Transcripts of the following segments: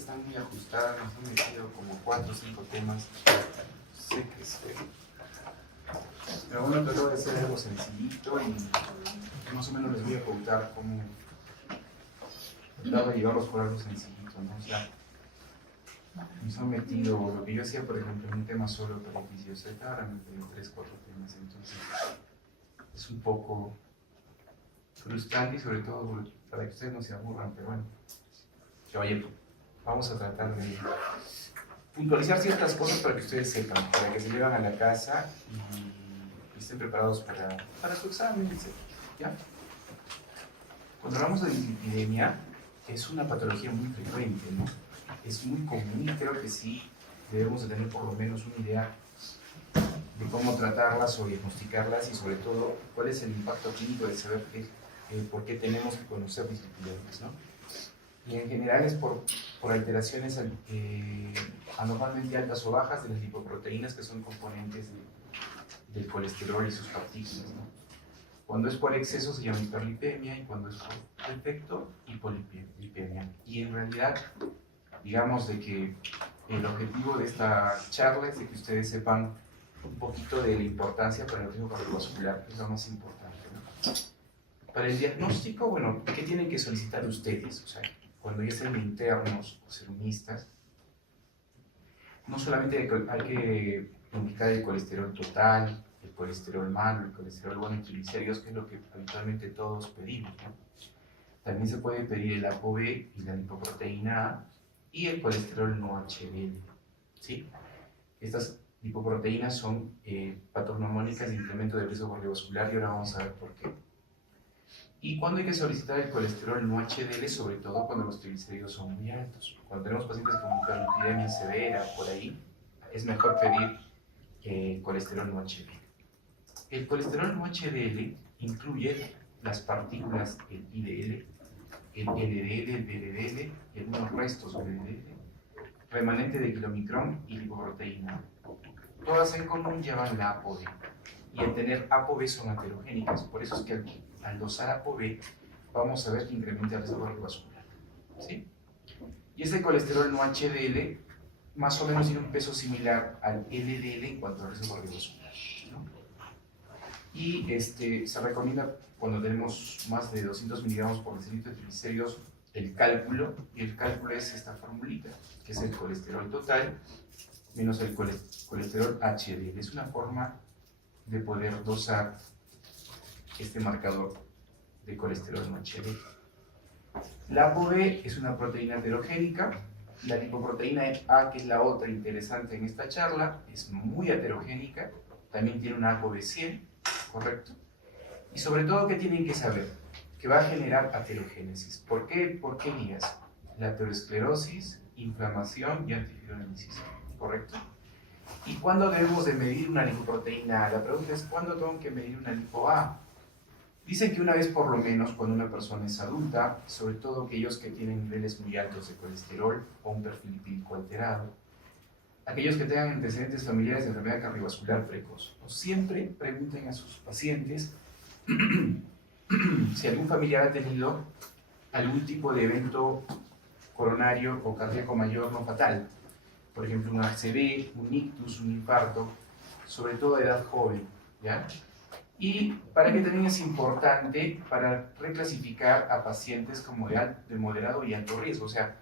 están muy ajustadas, nos han metido como 4 o 5 temas. Sé que es feo. Pero bueno, trato de hacer algo sencillito y más o menos les voy a contar cómo tratar de llevarlos por algo sencillito, ¿no? O sea, nos han metido lo que yo hacía, por ejemplo, en un tema solo para edificio Z, ahora me meten 3 4 temas, entonces es un poco frustrante y sobre todo para que ustedes no se aburran, pero bueno, oye, vamos a tratar de puntualizar ciertas cosas para que ustedes sepan, para que se lleven a la casa y estén preparados para su examen, etc. ¿Ya? Cuando hablamos de dislipidemia, es una patología muy frecuente, ¿no? Es muy común y creo que sí debemos de tener por lo menos una idea de cómo tratarlas o diagnosticarlas y sobre todo cuál es el impacto clínico de saber por qué tenemos que conocer dislipidemias, ¿no? Y en general es por alteraciones anormalmente altas o bajas de las lipoproteínas que son componentes del colesterol y sus partículas, ¿no? Cuando es por exceso se llama hiperlipemia y cuando es por defecto hipolipemia. Y en realidad, digamos de que el objetivo de esta charla es de que ustedes sepan un poquito de la importancia para el riesgo cardiovascular, que es lo más importante, ¿no? Para el diagnóstico, bueno, ¿qué tienen que solicitar ustedes? O sea, cuando ya sean internos o serumistas, no solamente hay que indicar el colesterol total, el colesterol malo, el colesterol bueno y triglicéridos, que es lo que habitualmente todos pedimos, ¿no? También se puede pedir el ApoB y la lipoproteína A y el colesterol no HDL, ¿sí? Estas lipoproteínas son patognomónicas de incremento del riesgo cardiovascular y ahora vamos a ver por qué. ¿Y cuándo hay que solicitar el colesterol no HDL? Sobre todo cuando los triglicéridos son muy altos. Cuando tenemos pacientes con hiperlipidemia severa, por ahí, es mejor pedir colesterol no HDL. El colesterol no HDL incluye las partículas el IDL, el LDL, el VLDL y algunos restos VLDL, remanente de kilomicrón y lipoproteína. Todas en común llevan la ApoB. Y al tener ApoB son aterogénicas. Por eso es que al dosar ApoB vamos a ver que incrementa el riesgo cardiovascular, ¿sí? Y este colesterol no HDL más o menos tiene un peso similar al LDL en cuanto al riesgo cardiovascular, ¿no? Y se recomienda cuando tenemos más de 200 miligramos por decilitro de triglicéridos el cálculo, y el cálculo es esta formulita, que es el colesterol total menos el colesterol HDL. Es una forma de poder dosar este marcador de colesterol no HDL. La ApoB es una proteína heterogénica. La lipoproteína A, que es la otra interesante en esta charla, es muy heterogénica. También tiene una ApoB 100, ¿correcto? Y sobre todo, ¿qué tienen que saber? Que va a generar aterogénesis. ¿Por qué? ¿Por qué vías? La aterosclerosis, inflamación y antifibrinosis, ¿correcto? ¿Y cuándo debemos de medir una lipoproteína A? La pregunta es, ¿cuándo tengo que medir una lipo A? Dicen que una vez por lo menos cuando una persona es adulta, sobre todo aquellos que tienen niveles muy altos de colesterol o un perfil lipídico alterado, aquellos que tengan antecedentes familiares de enfermedad cardiovascular precoz. Siempre pregunten a sus pacientes si algún familiar ha tenido algún tipo de evento coronario o cardíaco mayor no fatal, por ejemplo un ACV, un ictus, un infarto, sobre todo a edad joven, ¿ya? Y para que también es importante para reclasificar a pacientes como de moderado y alto riesgo, o sea,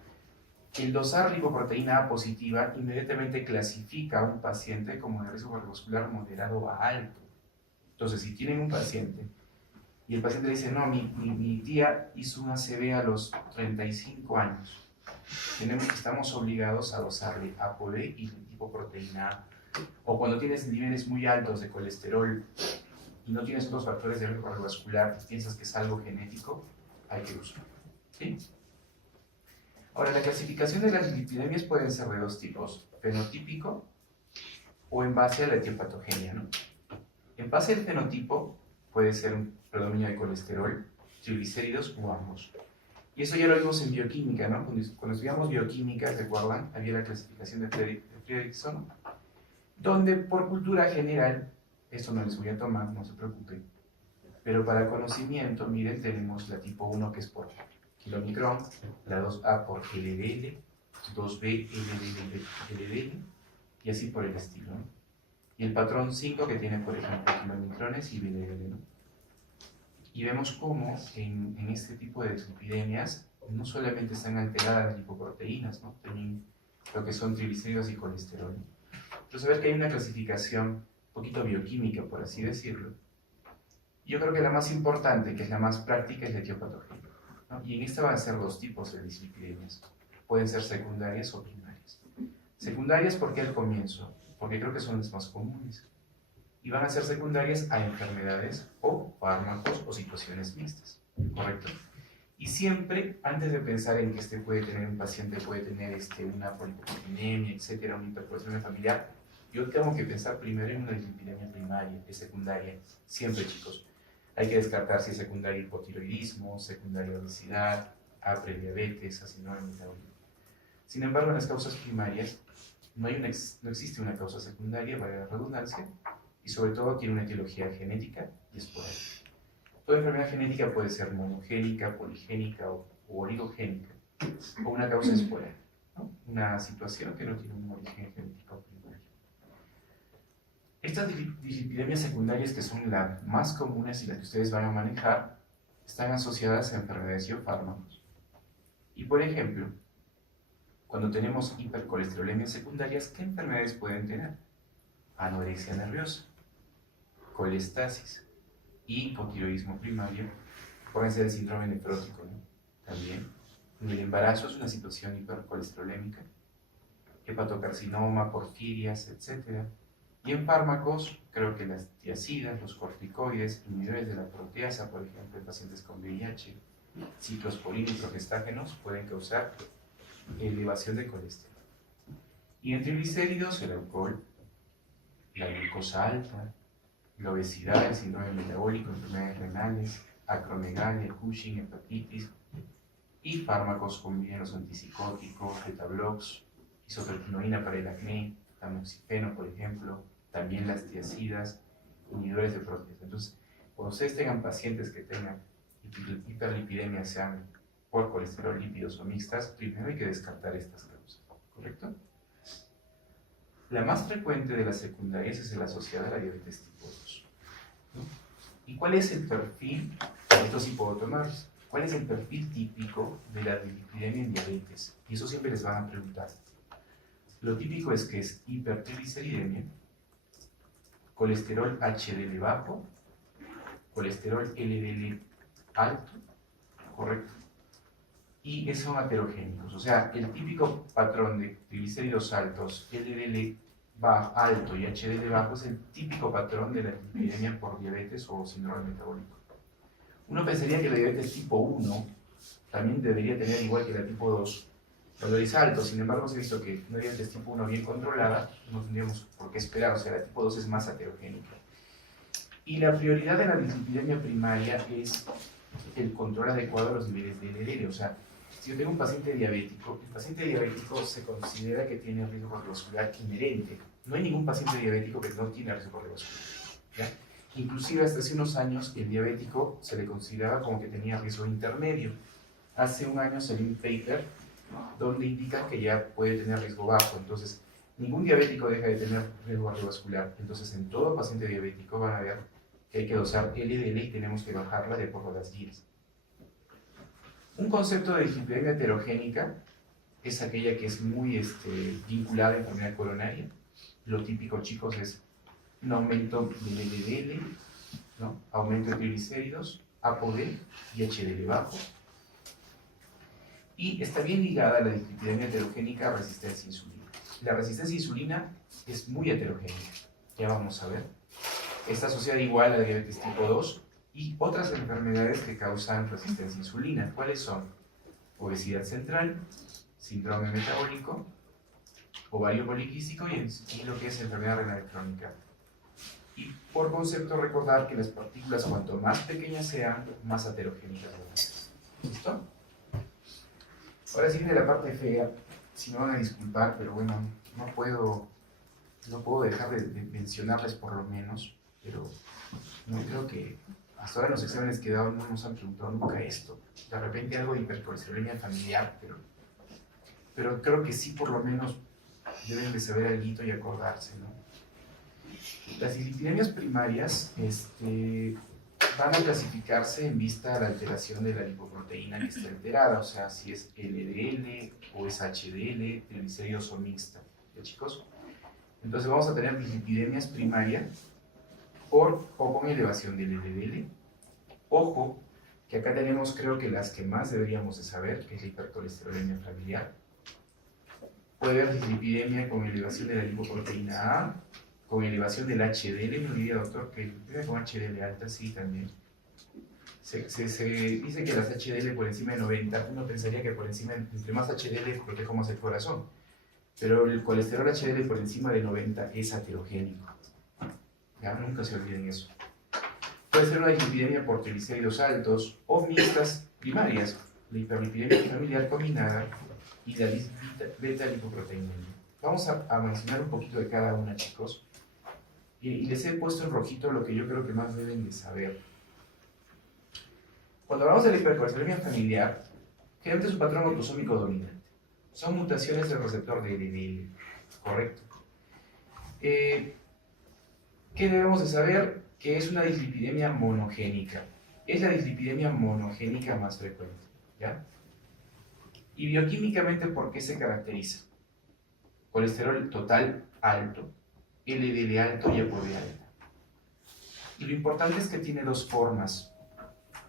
el dosar lipoproteína A positiva inmediatamente clasifica a un paciente como de riesgo cardiovascular moderado a alto. Entonces, si tienen un paciente y el paciente dice, no, mi tía hizo un ACV a los 35 años, estamos obligados a dosarle ApoB y lipoproteína A. O cuando tienes niveles muy altos de colesterol y no tienes otros factores de riesgo cardiovascular y piensas que es algo genético, hay que usarlo, ¿sí? Ahora, la clasificación de las dislipidemias pueden ser de dos tipos, fenotípico o en base a la etiopatogenia, ¿no? En base al fenotipo puede ser un predominio de colesterol, triglicéridos o ambos. Y eso ya lo vimos en bioquímica, ¿no? Cuando estudiamos bioquímica, ¿recuerdan? Había la clasificación de Fredrickson, donde por cultura general, esto no les voy a tomar, no se preocupen, pero para conocimiento, miren, tenemos la tipo 1 que es por kilomicrón, la 2A por LDL, 2B, LDL, y así por el estilo, ¿no? Y el patrón 5 que tiene, por ejemplo, kiloneutrones y VLL, ¿no? Y vemos cómo en este tipo de dislipidemias no solamente están alteradas las lipoproteínas, ¿no? También lo que son triglicéridos y colesterol. Entonces, ver que hay una clasificación un poquito bioquímica, por así decirlo. Yo creo que la más importante, que es la más práctica, es la etiopatogénica, ¿no? Y en esta van a ser dos tipos de dislipidemias. Pueden ser secundarias o primarias. Secundarias, ¿por qué al comienzo? Porque creo que son las más comunes. Y van a ser secundarias a enfermedades o fármacos o situaciones mixtas, ¿correcto? Y siempre, antes de pensar en que un paciente puede tener una polipoproteinemia, etcétera, una hipercolesterolemia familiar, yo tengo que pensar primero en una dislipidemia primaria, es secundaria, siempre, chicos. Hay que descartar si es secundaria hipotiroidismo, secundaria obesidad, a prediabetes, a síndrome metabólico. Sin embargo, en las causas primarias no existe una causa secundaria, vale la redundancia, y sobre todo tiene una etiología genética y esporádica. Toda enfermedad genética puede ser monogénica, poligénica o oligogénica, o una causa esporádica, ¿no? Una situación que no tiene un origen genético primario. Estas dislipidemias secundarias, que son las más comunes y las que ustedes van a manejar, están asociadas a enfermedades y o fármacos. Y por ejemplo, cuando tenemos hipercolesterolemias secundarias, ¿qué enfermedades pueden tener? Anorexia nerviosa, colestasis, hipotiroidismo primario, pueden ser el síndrome nefrótico, ¿no? También. En el embarazo es una situación hipercolesterolémica, hepatocarcinoma, porfirias, etc. Y en fármacos, creo que las tiazidas, los corticoides, inhibidores de la proteasa, por ejemplo, en pacientes con VIH, ciclosporina y progestágenos pueden causar elevación de colesterol. Y en triglicéridos, el alcohol, la glucosa alta, la obesidad, el síndrome metabólico, enfermedades renales, acromegalia, Cushing, hepatitis, y fármacos como los antipsicóticos, beta-blocs, isotretinoína para el acné, tamoxifeno, por ejemplo, también las tiazidas, inhibidores de proteasa. Entonces, cuando ustedes tengan pacientes que tengan hiperlipidemia, sean por colesterol, lípidos o mixtas, primero hay que descartar estas causas, ¿correcto? La más frecuente de las secundarias es la asociada a la diabetes tipo 2, ¿no? ¿Y cuál es el perfil? Esto sí puedo tomarlos. ¿Cuál es el perfil típico de la dislipidemia en diabetes? Y eso siempre les van a preguntar. Lo típico es que es hipertrigliceridemia, colesterol HDL bajo, colesterol LDL alto, ¿correcto? Y son heterogéneos. O sea, el típico patrón de triglicéridos altos, LDL alto y HDL bajo es el típico patrón de la dislipidemia por diabetes o síndrome metabólico. Uno pensaría que la diabetes tipo 1 también debería tener, igual que la tipo 2, valores altos. Sin embargo, se ha visto que una diabetes tipo 1 bien controlada no tendríamos por qué esperar. O sea, la tipo 2 es más heterogénica. Y la prioridad de la dislipidemia primaria es el control adecuado de los niveles de LDL. O sea, si yo tengo un paciente diabético, el paciente diabético se considera que tiene riesgo cardiovascular inherente. No hay ningún paciente diabético que no tiene riesgo cardiovascular, ¿ya? Inclusive hasta hace unos años el diabético se le consideraba como que tenía riesgo intermedio. Hace un año salió un paper donde indica que ya puede tener riesgo bajo. Entonces, ningún diabético deja de tener riesgo cardiovascular. Entonces, en todo paciente diabético van a ver que hay que dosar LDL y tenemos que bajarla de acuerdo a las guías. Un concepto de dislipidemia heterogénica es aquella que es muy vinculada a enfermedad coronaria. Lo típico, chicos, es un aumento del LDL, ¿no? Aumento de triglicéridos, ApoB y HDL bajo. Y está bien ligada a la dislipidemia heterogénica a resistencia a insulina. La resistencia a insulina es muy heterogénica, ya vamos a ver. Está asociada igual a la diabetes tipo 2 y otras enfermedades que causan resistencia a insulina. ¿Cuáles son? Obesidad central, síndrome metabólico, ovario poliquístico y lo que es enfermedad renal crónica. Y por concepto recordar que las partículas cuanto más pequeñas sean, más heterogénicas van a ser. ¿Listo? Ahora sí viene la parte fea, si me van a disculpar, pero bueno, no puedo dejar de mencionarles por lo menos, pero no creo que hasta ahora en los exámenes que he dado no nos han preguntado nunca esto. De repente algo de hipercolesterolemia familiar, pero pero creo que sí por lo menos deben de saber algo y acordarse, ¿no? Las dislipidemias primarias van a clasificarse en vista a la alteración de la lipoproteína que está alterada, o sea, si es LDL o es HDL, triglicéridos o mixta, ¿ya, chicos? Entonces vamos a tener dislipidemias primarias o con elevación del LDL. Ojo, que acá tenemos creo que las que más deberíamos de saber, que es la hipercolesterolemia familiar. Puede haber dislipidemia con elevación de la lipoproteína A, con elevación del HDL, me olvidé, doctor, que con HDL alta, sí, también. Se dice que las HDL por encima de 90, uno pensaría que por encima, entre más HDL, protege más el corazón. Pero el colesterol HDL por encima de 90 es aterogénico. Ya, nunca se olviden eso. Puede ser una dislipidemia por triglicéridos altos o mixtas primarias, la hiperlipidemia familiar combinada y la beta-lipoproteinemia. Vamos a mencionar un poquito de cada una, chicos. Y les he puesto en rojito lo que yo creo que más deben de saber. Cuando hablamos de la hipercolesterolemia familiar, generalmente es un patrón autosómico dominante. Son mutaciones del receptor de LDL, ¿correcto? ¿Qué debemos de saber? Que es una dislipidemia monogénica. Es la dislipidemia monogénica más frecuente, ¿ya? Y bioquímicamente, ¿por qué se caracteriza? Colesterol total alto, LDL alto y ApoB alta. Y lo importante es que tiene dos formas,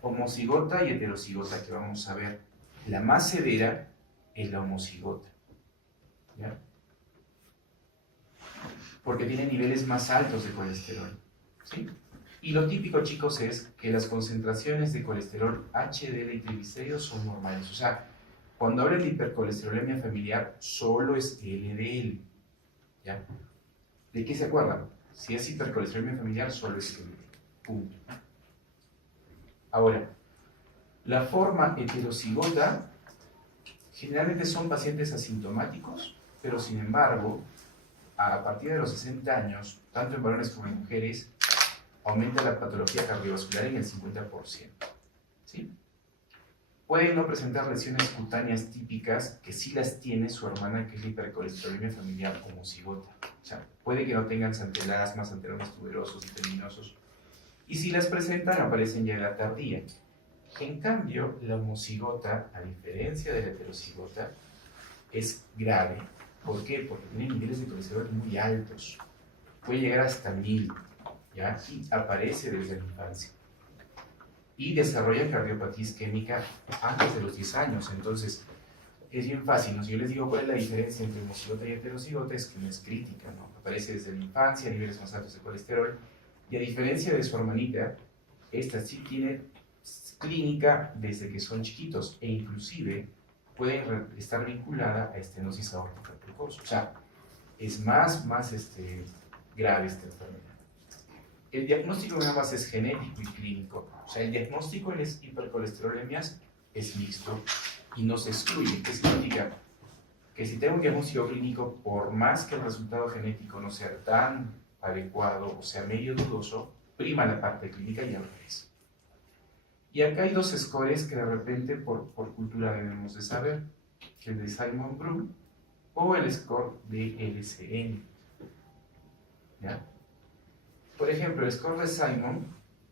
homocigota y heterocigota, que vamos a ver. La más severa es la homocigota, ¿ya? Porque tiene niveles más altos de colesterol, ¿sí? Y lo típico, chicos, es que las concentraciones de colesterol HDL y triglicéridos son normales. O sea, cuando hablan de hipercolesterolemia familiar, solo es LDL, ¿ya? ¿De qué se acuerdan? Si es hipercolesterolemia familiar, solo es LDL, punto. Ahora, la forma heterocigota generalmente son pacientes asintomáticos, pero sin embargo, a partir de los 60 años, tanto en varones como en mujeres, aumenta la patología cardiovascular en el 50%. ¿Sí? Pueden no presentar lesiones cutáneas típicas, que sí las tiene su hermana, que es la hipercolesterolemia familiar homocigota. O sea, puede que no tengan santelasmas, anterones tuberosos y terminosos, y si las presentan, aparecen ya en la tardía. En cambio, la homocigota, a diferencia de la heterocigota, es grave. ¿Por qué? Porque tiene niveles de colesterol muy altos. Puede llegar hasta 1000, ¿ya? Y aparece desde la infancia. Y desarrolla cardiopatía isquémica antes de los 10 años. Entonces, es bien fácil, ¿no? Si yo les digo cuál es la diferencia entre homocigota y heterocigota, es que no es crítica, ¿no? Aparece desde la infancia, niveles más altos de colesterol. Y a diferencia de su hermanita, esta sí tiene clínica desde que son chiquitos e inclusive pueden estar vinculada a estenosis aórtica precoz. O sea, es más grave esta enfermedad. El diagnóstico nada más es genético y clínico. O sea, el diagnóstico en las hipercolesterolemias es mixto y no se excluye. ¿Qué significa? Que si tengo un diagnóstico clínico, por más que el resultado genético no sea tan adecuado o sea medio dudoso, prima la parte clínica y al revés. Y acá hay dos scores que de repente por cultura debemos de saber, que el de Simon-Brun o el score de LCN. ¿Ya? Por ejemplo, el score de Simon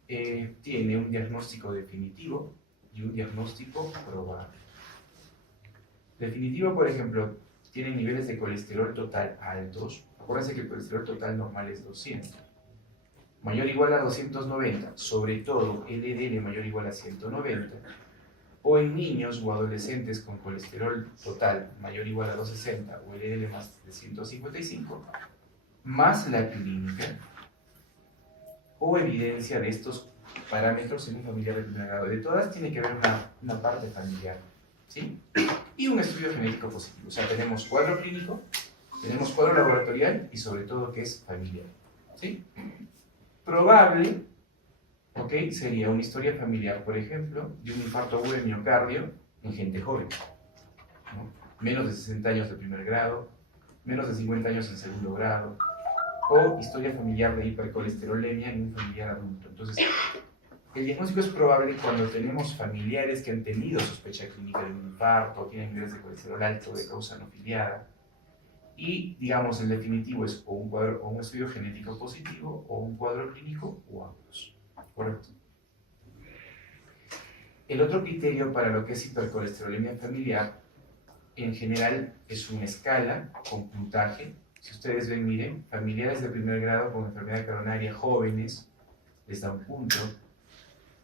tiene un diagnóstico definitivo y un diagnóstico probable. Definitivo, por ejemplo, tiene niveles de colesterol total altos. Acuérdense que el colesterol total normal es 200. Mayor o igual a 290, sobre todo LDL mayor o igual a 190, o en niños o adolescentes con colesterol total mayor o igual a 260 o LDL más de 155, más la clínica o evidencia de estos parámetros en un familiar de primer grado. De todas tiene que haber una parte familiar, ¿sí? Y un estudio genético positivo. O sea, tenemos cuadro clínico, tenemos cuadro laboratorial y sobre todo que es familiar, ¿sí? Probable, ¿ok? Sería una historia familiar, por ejemplo, de un infarto agudo de miocardio en gente joven, ¿no? Menos de 60 años de primer grado, menos de 50 años en segundo grado, o historia familiar de hipercolesterolemia en un familiar adulto. Entonces, El diagnóstico es probable cuando tenemos familiares que han tenido sospecha clínica de un infarto, tienen niveles de colesterol alto de causa no filiada, y, digamos, el definitivo es o un, cuadro, o un estudio genético positivo o un cuadro clínico o ambos. ¿Correcto? El otro criterio para lo que es hipercolesterolemia familiar, en general, es una escala con puntaje. Si ustedes ven, miren, familiares de primer grado con enfermedad coronaria jóvenes, les da un punto.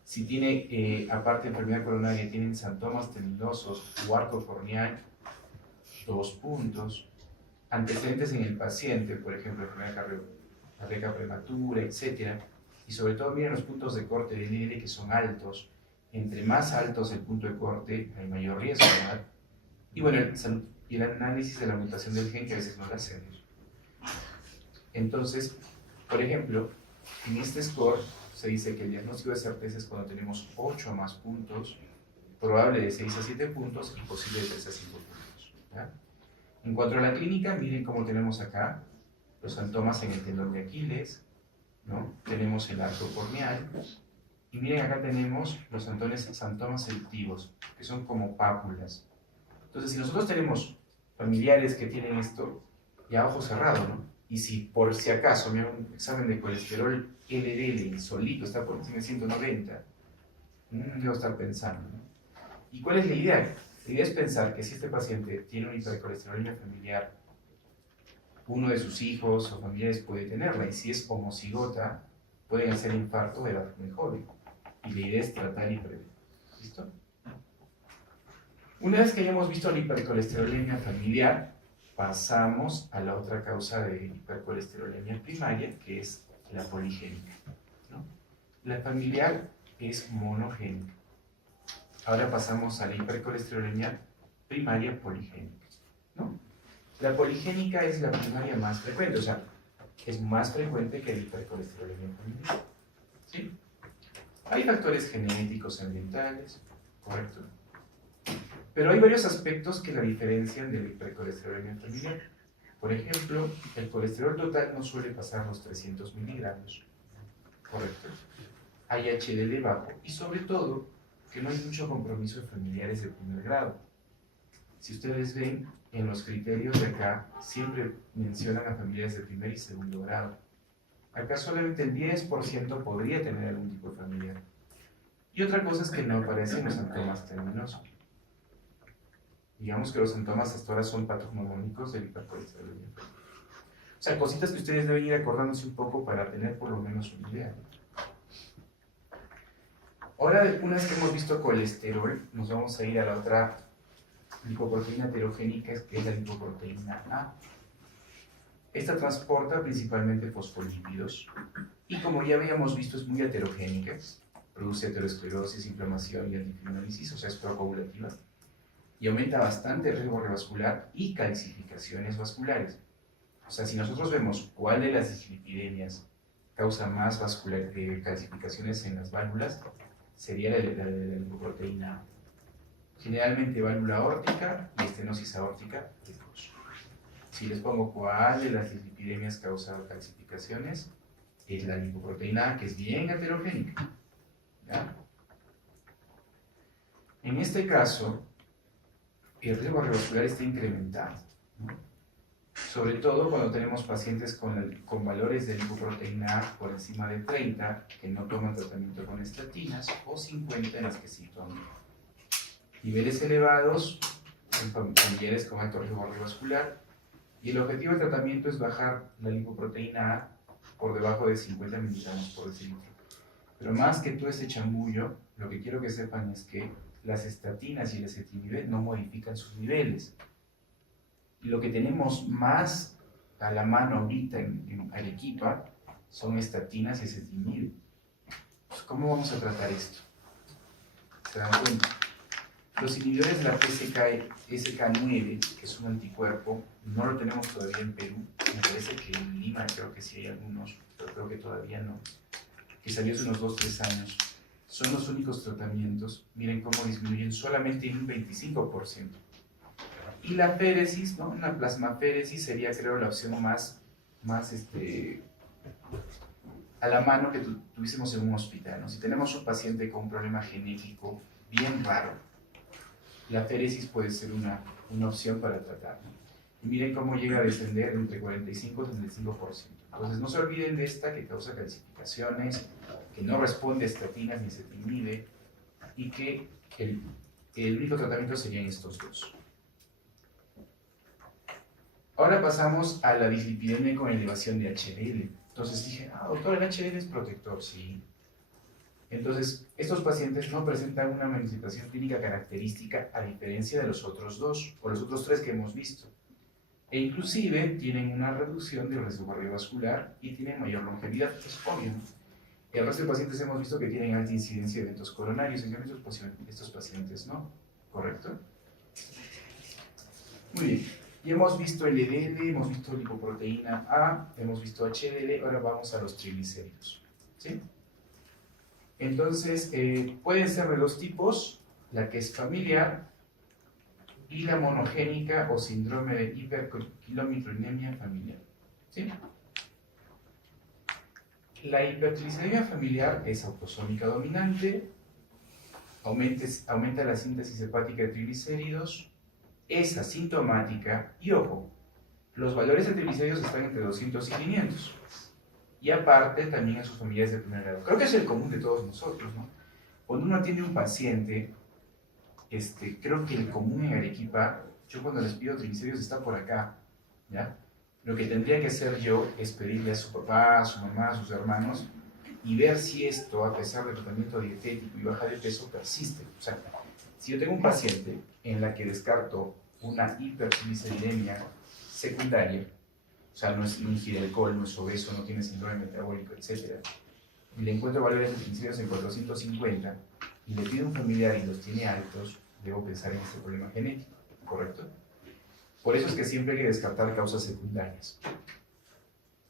Si tiene, aparte de enfermedad coronaria, tienen santomas teminosos o arco corneal, 2 puntos. Antecedentes en el paciente, por ejemplo, enfermedad cardíaca prematura, etc. Y sobre todo, miren los puntos de corte del IL que son altos. Entre más altos el punto de corte, hay mayor riesgo, ¿verdad? Y bueno, el análisis de la mutación del gen que a veces no lo hacemos. Entonces, por ejemplo, en este score se dice que el diagnóstico de certeza es cuando tenemos 8 o más puntos, probable de 6 a 7 puntos y posible de 3 a 5 puntos. ¿Ya? En cuanto a la clínica, miren cómo tenemos acá los santomas en el tendón de Aquiles, ¿no? Tenemos el arco corneal, y miren acá tenemos los santomas eruptivos, que son como pápulas. Entonces, si nosotros tenemos familiares que tienen esto, ya ojo cerrado, ¿no? Y si por si acaso me hago un examen de colesterol LDL solito está por encima de 190, debo estar pensando, ¿no? ¿Y cuál es la idea? La idea es pensar que si este paciente tiene una hipercolesterolemia familiar, uno de sus hijos o familiares puede tenerla, y si es homocigota, pueden hacer infarto de edad muy joven. Y la idea es tratar y prevenir. ¿Listo? Una vez que hayamos visto la hipercolesterolemia familiar, pasamos a la otra causa de hipercolesterolemia primaria, que es la poligénica, ¿no? La familiar es monogénica. Ahora pasamos a la hipercolesterolemia primaria poligénica, ¿no? La poligénica es la primaria más frecuente, o sea, es más frecuente que la hipercolesterolemia familiar, ¿sí? Hay factores genéticos, ambientales, correcto. Pero hay varios aspectos que la diferencian de la hipercolesterolemia familiar. Por ejemplo, el colesterol total no suele pasar los 300 miligramos, correcto. Hay HDL bajo y sobre todo que no hay mucho compromiso de familiares de primer grado. Si ustedes ven, en los criterios de acá siempre mencionan a familiares de primer y segundo grado. Acá solamente el 10% podría tener algún tipo de familiar. Y otra cosa es que no aparecen los síntomas terminosos. Digamos que los síntomas hasta ahora son patognomónicos del hipercolesterolemia. O sea, cositas que ustedes deben ir acordándose un poco para tener por lo menos una idea. Ahora, una vez que hemos visto colesterol, nos vamos a ir a la otra lipoproteína heterogénica, que es la lipoproteína A. Esta transporta principalmente fosfolípidos y, como ya habíamos visto, es muy heterogénica. Produce aterosclerosis, inflamación y antifibrinosis, o sea, es procoagulativa. Y aumenta bastante el riesgo revascular y calcificaciones vasculares. O sea, si nosotros vemos cuál de las dislipidemias causa más calcificaciones en las válvulas, sería la lipoproteína A. Generalmente válvula aórtica y estenosis aórtica es 2. Si les pongo cuál de las dislipidemias causa calcificaciones, es la lipoproteína A, que es bien heterogénica. ¿Ya? En este caso, el riesgo revascular está incrementado, ¿no? Sobre todo cuando tenemos pacientes con valores de lipoproteína A por encima de 30, que no toman tratamiento con estatinas, o 50 en las que sí toman. Niveles elevados en familiares con alto riesgo revascular, y el objetivo del tratamiento es bajar la lipoproteína A por debajo de 50 miligramos por decilitro. Pero más que todo ese chambullo, lo que quiero que sepan es que las estatinas y el ezetimibe no modifican sus niveles. Y lo que tenemos más a la mano ahorita en Arequipa son estatinas y ezetimibe. Pues, ¿cómo vamos a tratar esto? ¿Se dan cuenta? Los inhibidores de la PCSK9, que es un anticuerpo, no lo tenemos todavía en Perú. Me parece que en Lima creo que sí hay algunos, pero creo que todavía no. Que salió hace unos 2-3 años. Son los únicos tratamientos. Miren cómo disminuyen solamente en un 25%. Y la féresis, ¿no? Una plasmaféresis sería, creo, la opción más a la mano que tuviésemos en un hospital, ¿no? Si tenemos un paciente con un problema genético bien raro, la féresis puede ser una opción para tratarlo. Y miren cómo llega a descender entre 45 y 35%. Entonces no se olviden de esta que causa calcificaciones, que no responde a estatinas ni ezetimibe, y que el único tratamiento serían estos dos. Ahora pasamos a la dislipidemia con elevación de HDL. Entonces dije, doctor, el HDL es protector, sí. Entonces, estos pacientes no presentan una manifestación clínica característica a diferencia de los otros dos, o los otros tres que hemos visto. E inclusive tienen una reducción del riesgo cardiovascular y tienen mayor longevidad, es obvio. El resto de pacientes hemos visto que tienen alta incidencia de eventos coronarios, en cambio estos pacientes no, ¿correcto? Muy bien, y hemos visto LDL, hemos visto lipoproteína A, hemos visto HDL, ahora vamos a los triglicéridos, ¿sí? Entonces, pueden ser de dos tipos, la que es familiar y la monogénica o síndrome de hiperquilomitrinemia familiar, ¿sí? La hipertrigliceridemia familiar es autosómica dominante, aumenta la síntesis hepática de triglicéridos, es asintomática y, ojo, los valores de triglicéridos están entre 200 y 500. Y aparte también en sus familias de primer grado. Creo que es el común de todos nosotros, ¿no? Cuando uno atiende a un paciente, creo que el común en Arequipa, yo cuando les pido triglicéridos está por acá, ¿ya? Lo que tendría que hacer yo es pedirle a su papá, a su mamá, a sus hermanos, y ver si esto, a pesar del tratamiento dietético y baja de peso, persiste. O sea, si yo tengo un paciente en la que descarto una hipertrigliceridemia secundaria, o sea, no ingiere alcohol, no es obeso, no tiene síndrome metabólico, etc., y le encuentro valores de triglicéridos en 450, y le pido a un familiar y los tiene altos, debo pensar en este problema genético, ¿correcto? Por eso es que siempre hay que descartar causas secundarias.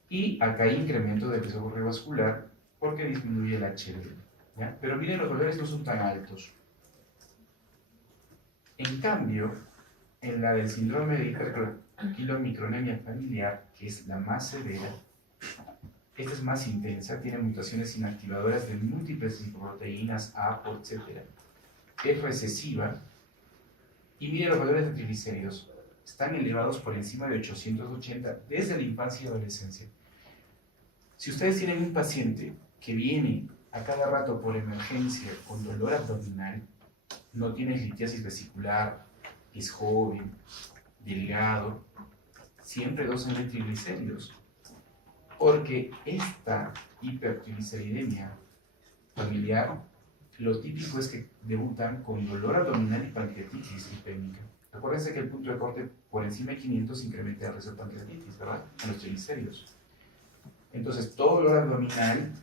Y acá hay incremento del riesgo cardiovascular porque disminuye el HDL, ¿ya? Pero miren, los valores no son tan altos. En cambio, en la del síndrome de hiperquilomicronemia familiar, que es la más severa, esta es más intensa, tiene mutaciones inactivadoras de múltiples lipoproteínas, APO, etc. Es recesiva. Y miren los valores de triglicéridos. Están elevados por encima de 880 desde la infancia y adolescencia. Si ustedes tienen un paciente que viene a cada rato por emergencia con dolor abdominal, no tiene litiasis vesicular, es joven, delgado, siempre dosen de triglicéridos. Porque esta hipertrigliceridemia familiar, lo típico es que debutan con dolor abdominal y pancreatitis lipémica. Acuérdense que el punto de corte por encima de 500 incrementa el riesgo de pancreatitis, ¿verdad? En los triglicéridos. Entonces, todo dolor abdominal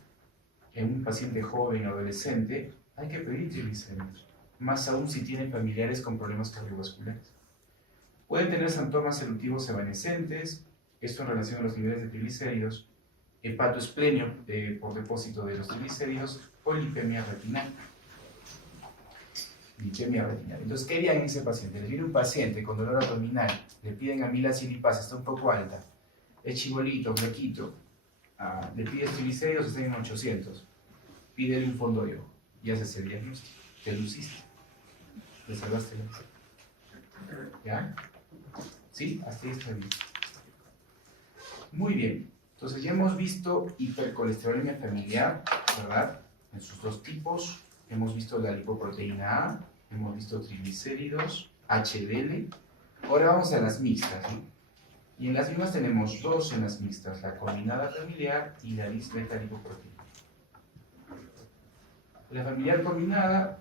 en un paciente joven o adolescente, hay que pedir triglicéridos. Más aún si tienen familiares con problemas cardiovasculares. Pueden tener síntomas eruptivos evanescentes, esto en relación a los niveles de triglicéridos, hepatoesplenio por depósito de los triglicéridos o lipemia retinal. Lipemia retinal. Entonces, ¿qué harían en ese paciente? Les viene un paciente con dolor abdominal, le piden amilasa y lipasa, está un poco alta, es chibolito, flaquito, le pides triglicéridos, están en 800, pídele un fondo de ojo y haces el diagnóstico, te luciste, te salvaste la vida. ¿Ya? ¿Sí? Hasta ahí está bien. Muy bien. Entonces ya hemos visto hipercolesterolemia familiar, ¿verdad? En sus dos tipos. Hemos visto la lipoproteína A, hemos visto triglicéridos, HDL. Ahora vamos a las mixtas, ¿no? Y en las mismas tenemos dos en las mixtas, la combinada familiar y la disbeta lipoproteína. La familiar combinada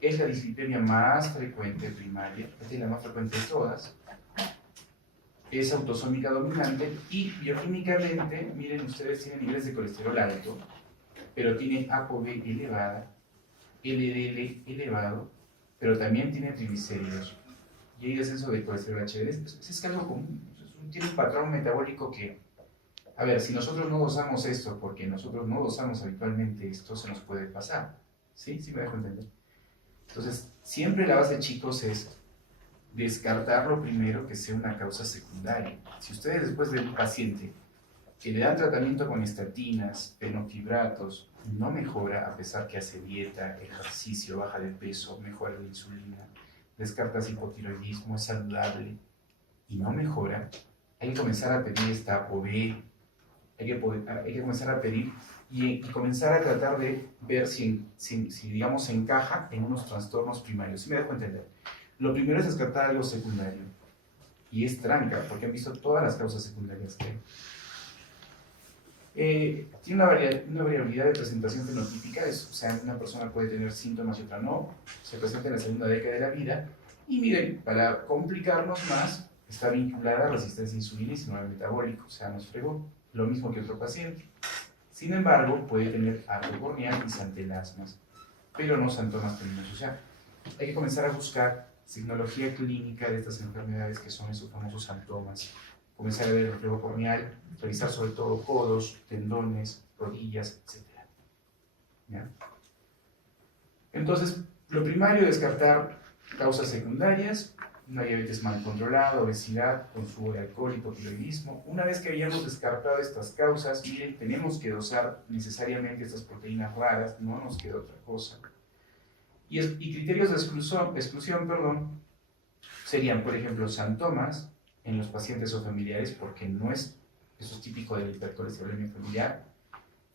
es la dislipemia más frecuente primaria, esta es la más frecuente de todas. Es autosómica dominante y bioquímicamente, miren ustedes, tiene niveles de colesterol alto, pero tiene ApoB elevada, LDL elevado, pero también tiene triglicéridos. Y hay descenso de colesterol HDL. Es algo común, tiene un patrón metabólico que, a ver, si nosotros no dosamos esto, porque nosotros no dosamos habitualmente esto, se nos puede pasar. ¿Sí? ¿Sí me dejo entender? Entonces, siempre la base, chicos, es descartar lo primero que sea una causa secundaria. Si ustedes después de un paciente que le dan tratamiento con estatinas, fenofibratos, no mejora a pesar que hace dieta, ejercicio, baja de peso, mejora la insulina, descartas hipotiroidismo, es saludable y no mejora, hay que comenzar a pedir esta ApoB, hay que comenzar a pedir y comenzar a tratar de ver si digamos, se encaja en unos trastornos primarios. Si me dejo entender. Lo primero es descartar algo secundario. Y es tranca, porque han visto todas las causas secundarias que hay. Tiene una variabilidad de presentación fenotípica, o sea, una persona puede tener síntomas y otra no, se presenta en la segunda década de la vida, y miren, para complicarnos más, está vinculada a resistencia a insulina y síndrome metabólico, o sea, nos fregó, lo mismo que otro paciente. Sin embargo, puede tener arco corneal y santelasmas, pero no santomas peninos, o sea, hay que comenzar a buscar signología clínica de estas enfermedades que son esos famosos santomas. Comenzar a ver el reflejo corneal, revisar sobre todo codos, tendones, rodillas, etc. ¿Ya? Entonces, lo primario es descartar causas secundarias, una diabetes mal controlada, obesidad, consumo de alcohol, hipotiroidismo. Una vez que hayamos descartado estas causas, miren, tenemos que dosar necesariamente estas proteínas raras, no nos queda otra cosa. Y criterios de exclusión, serían, por ejemplo, santomas en los pacientes o familiares, porque no es, eso es típico de la hipercolesterolemia familiar.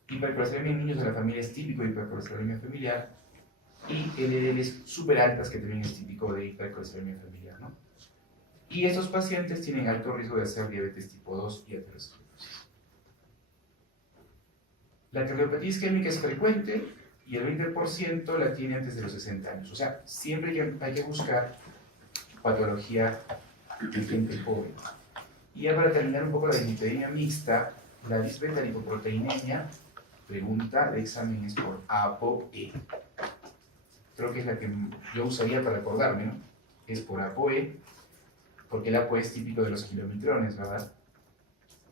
Hipercolesterolemia en niños de la familia es típico de hipercolesterolemia familiar, y LDLs súper altas, que también es típico de hipercolesterolemia familiar, ¿no? Y estos pacientes tienen alto riesgo de hacer diabetes tipo 2 y aterosclerosis. La cardiopatía isquémica es frecuente, y el 20% la tiene antes de los 60 años. O sea, siempre hay que buscar patología de gente joven. Y ya para terminar un poco la dislipidemia mixta, la disbeta-lipoproteinemia, pregunta de examen es por ApoE. Creo que es la que yo usaría para acordarme, ¿no? Es por ApoE, porque el ApoE es típico de los kilometrones, ¿verdad?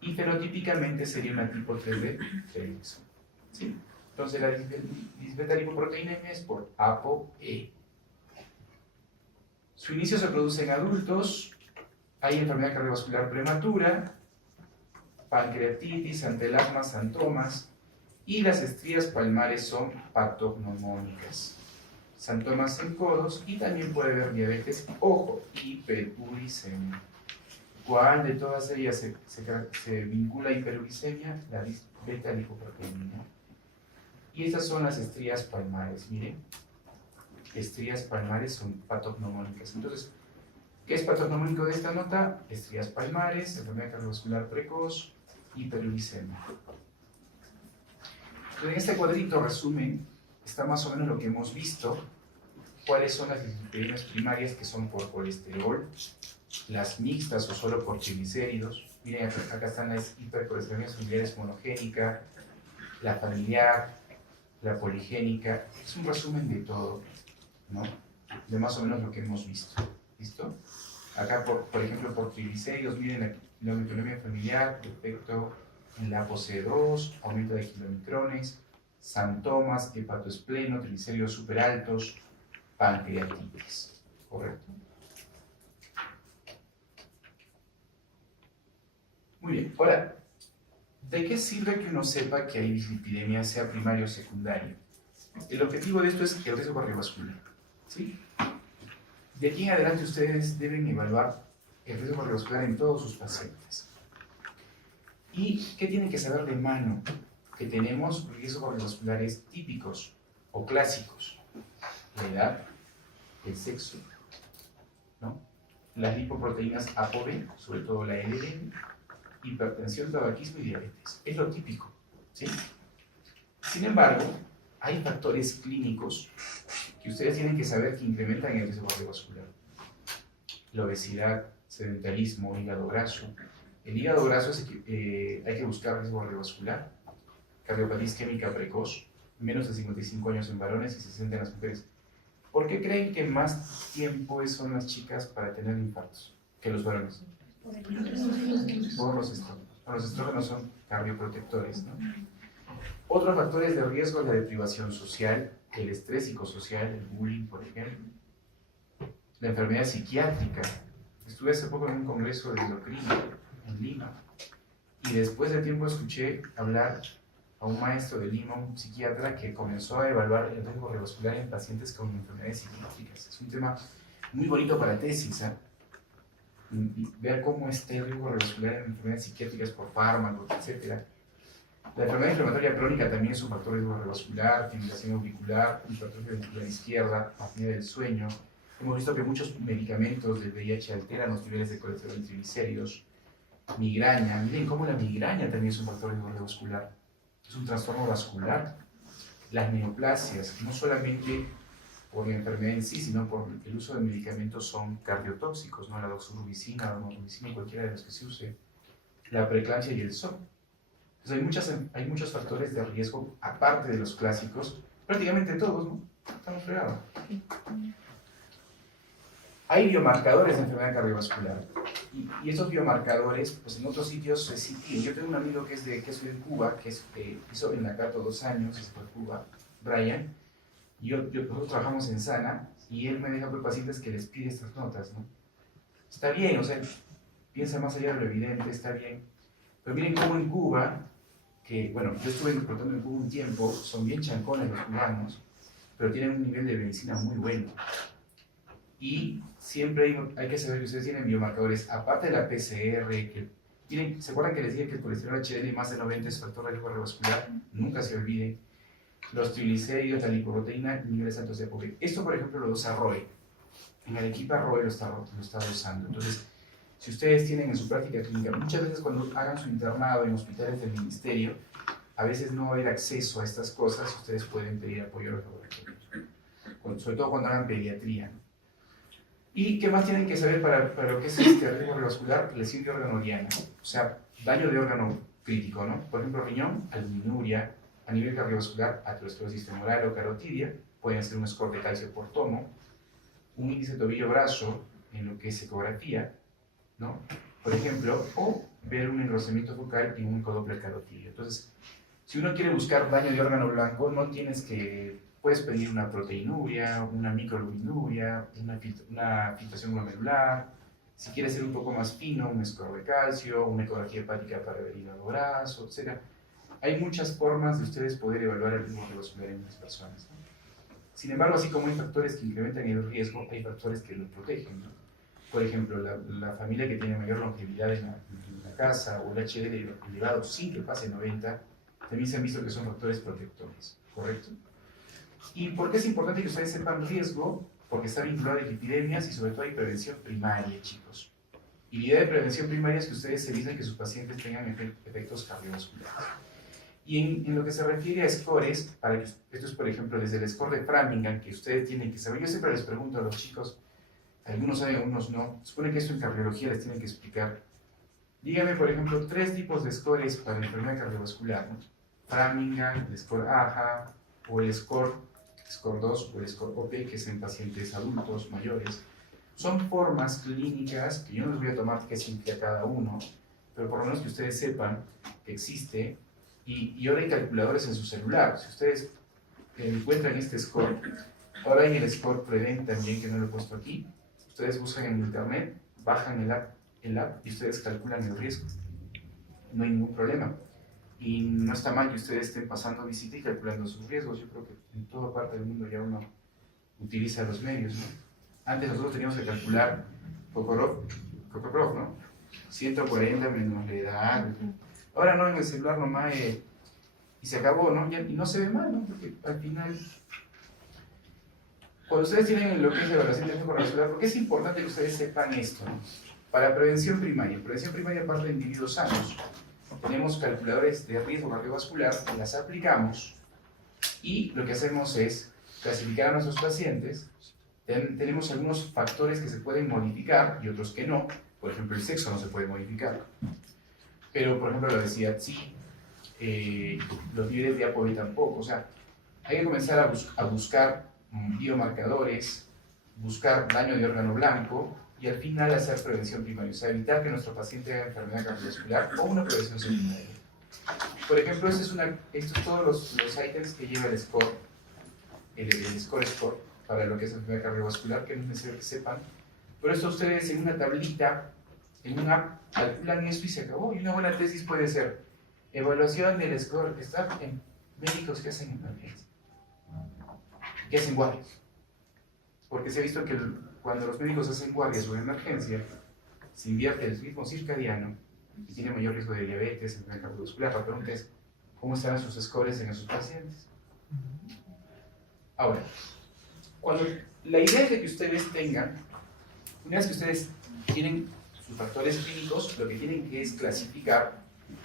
Y fenotípicamente sería una tipo 3 de Félix. ¿Sí? Entonces la disbeta-lipoproteinemia es por ApoE. Su inicio se produce en adultos, hay enfermedad cardiovascular prematura, pancreatitis, santelasmas, santomas, y las estrías palmares son patognomónicas. Santomas en codos, y también puede haber diabetes, ojo, hiperuricemia. ¿Cuál de todas ellas se vincula a hiperuricemia? La beta-lipoproteinemia. Y estas son las estrías palmares, miren. Estrías palmares son patognomónicas. Entonces, ¿qué es patognomónico de esta nota? Estrías palmares, enfermedad cardiovascular precoz, hiperuricemia. Entonces, en este cuadrito resumen, está más o menos lo que hemos visto, cuáles son las dislipidemias primarias, que son por colesterol, las mixtas o solo por triglicéridos. Miren, acá están las hipercolesterolemias familiares monogénica, la familiar, la poligénica. Es un resumen de todo, ¿no? De más o menos lo que hemos visto. ¿Listo? Acá, por ejemplo, por triglicéridos, miren la metiolemia familiar, efecto en la ApoC2, aumento de kilomicrones, santomas, hepatoespleno, triglicéridos super altos, pancreatitis. ¿Correcto? Muy bien. Ahora, ¿de qué sirve que uno sepa que hay dislipidemia, sea primaria o secundaria? El objetivo de esto es el riesgo cardiovascular. ¿Sí? De aquí en adelante ustedes deben evaluar el riesgo cardiovascular en todos sus pacientes. ¿Y qué tienen que saber de mano? Que tenemos riesgos cardiovasculares típicos o clásicos. La edad, el sexo, ¿no? Las lipoproteínas ApoB, sobre todo la LDL, hipertensión, tabaquismo y diabetes. Es lo típico, ¿sí? Sin embargo, hay factores clínicos que ustedes tienen que saber que incrementan el riesgo cardiovascular. La obesidad, sedentarismo, hígado graso. El hígado graso hay que buscar riesgo cardiovascular. Cardiopatía isquémica precoz, menos de 55 años en varones y 60 en las mujeres. ¿Por qué creen que más tiempo son las chicas para tener infartos que los varones? Por los estrógenos. Los estrógenos son cardioprotectores, ¿no? Otros factores de riesgo es la deprivación social, el estrés psicosocial, el bullying, por ejemplo. La enfermedad psiquiátrica. Estuve hace poco en un congreso de endocrino en Lima Y después de tiempo escuché hablar a un maestro de Lima, un psiquiatra, que comenzó a evaluar el riesgo cardiovascular en pacientes con enfermedades psiquiátricas. Es un tema muy bonito para tesis, ¿eh? Y ver cómo está el riesgo cardiovascular en enfermedades psiquiátricas por fármacos, etc. La enfermedad inflamatoria crónica también es un factor de riesgo cardiovascular, fibrilación auricular, hipertrofia ventricular izquierda, apnea del sueño. Hemos visto que muchos medicamentos del VIH alteran los niveles de colesterol y triglicéridos. Migraña, miren cómo la migraña también es un factor de riesgo cardiovascular. Es un trastorno vascular. Las neoplasias, no solamente por la enfermedad en sí, sino por el uso de medicamentos son cardiotóxicos, ¿no? La doxorubicina, la norubicina y cualquiera de los que se use. La preeclampsia y el SOP. Entonces hay muchos factores de riesgo, aparte de los clásicos, prácticamente todos, ¿no? Estamos fregados. Hay biomarcadores de enfermedad cardiovascular. Y estos biomarcadores, pues en otros sitios se sitúan. Yo tengo un amigo que es de Cuba, que hizo en la Cato 2 años, se fue a Cuba, Brian, y nosotros trabajamos en Sana, y él me deja por pacientes que les pide estas notas, ¿no? Está bien, o sea, piensa más allá de lo evidente, está bien. Pero miren cómo en Cuba, que, bueno, yo estuve explotando en Cuba un tiempo, son bien chancones los cubanos, pero tienen un nivel de medicina muy bueno. Y siempre hay que saber que ustedes tienen biomarcadores, aparte de la PCR, que ¿se acuerdan que les dije que el colesterol HDL más de 90 es factor de riesgo cardiovascular? Nunca se olvide. Los triglicéridos, la lipoproteína, niveles altos de ApoB. Esto, por ejemplo, lo usa Roe. En Arequipa, Roe lo está usando. Entonces, si ustedes tienen en su práctica clínica, muchas veces cuando hagan su internado en hospitales del ministerio, a veces no va a haber acceso a estas cosas, ustedes pueden pedir apoyo a los laboratorios. Sobre todo cuando hagan pediatría. ¿Y qué más tienen que saber para lo que es este riesgo cardiovascular? Lesión de órgano diana, o sea, daño de órgano crítico, ¿no? Por ejemplo, riñón, albuminuria, a nivel cardiovascular, aterosclerosis femoral o carotidia, pueden ser un score de calcio por tomo, un índice tobillo-brazo en lo que es ecografía, ¿no? Por ejemplo, o ver un engrosamiento focal en un ecodoppler carotidio. Entonces, si uno quiere buscar daño de órgano blanco, no tienes que... Puedes pedir una proteinuria, una microalbuminuria, una filtración glomerular. Si quieres ser un poco más fino, un score de calcio, una ecografía hepática para ver hígado graso, etc. Hay muchas formas de ustedes poder evaluar el riesgo cardiovascular en las personas, ¿no? Sin embargo, así como hay factores que incrementan el riesgo, hay factores que lo protegen, ¿no? Por ejemplo, la familia que tiene mayor longevidad en la casa, o el HDL elevado sin que pase 90, también se han visto que son factores protectores, ¿correcto? ¿Y por qué es importante que ustedes sepan riesgo? Porque está vinculado a epidemias y sobre todo hay prevención primaria, chicos. Y la idea de prevención primaria es que ustedes eviten que sus pacientes tengan efectos cardiovasculares. Y en lo que se refiere a scores, esto es por ejemplo desde el score de Framingham, que ustedes tienen que saber. Yo siempre les pregunto a los chicos, algunos saben, algunos no, supone que esto en cardiología les tienen que explicar. Díganme, por ejemplo, 3 tipos de scores para la enfermedad cardiovascular, ¿no? Framingham, el score AHA, o el score 2 o el score OP, que es en pacientes adultos, mayores. Son formas clínicas que yo no les voy a tomar qué significa cada uno, pero por lo menos que ustedes sepan que existe. Y ahora hay calculadores en su celular. Si ustedes encuentran este score, ahora hay el score Prevent también, que no lo he puesto aquí. Ustedes buscan en internet, bajan el app y ustedes calculan el riesgo. No hay ningún problema. Y no está mal que ustedes estén pasando visita y calculando sus riesgos. Yo creo que en toda parte del mundo ya uno utiliza los medios, ¿no? Antes nosotros teníamos que calcular Cocorov, ¿no? 140 menos la edad. Ahora no, en el celular nomás y se acabó, ¿no? Y no se ve mal, ¿no? Porque al final, cuando ustedes tienen lo que es la evaluación de riesgo cardiovascular, porque es importante que ustedes sepan esto, ¿no? Para prevención primaria parte de individuos sanos. Tenemos calculadores de riesgo cardiovascular, las aplicamos y lo que hacemos es clasificar a nuestros pacientes. Tenemos algunos factores que se pueden modificar y otros que no. Por ejemplo, el sexo no se puede modificar. Pero, por ejemplo, la obesidad sí. Los niveles de ApoB tampoco. O sea, hay que comenzar a buscar biomarcadores, buscar daño de órgano blanco y al final hacer prevención primaria. O sea, evitar que nuestro paciente haga enfermedad cardiovascular o una prevención secundaria. Por ejemplo, estos son todos los ítems que lleva el score, el score para lo que es enfermedad cardiovascular, que no es necesario que sepan. Pero esto ustedes en una tablita En una app calculan esto y se acabó. Y una buena tesis puede ser evaluación del score staff en médicos que hacen emergencia, que hacen guardias. Porque se ha visto que cuando los médicos hacen guardias o emergencia, se invierte el ritmo circadiano y tiene mayor riesgo de diabetes, enfermedad cardiovascular. Para hacer un test, ¿cómo estarán sus scores en esos pacientes? Ahora, la idea es de que ustedes tengan, una vez que ustedes tienen sus factores clínicos, lo que tienen que es clasificar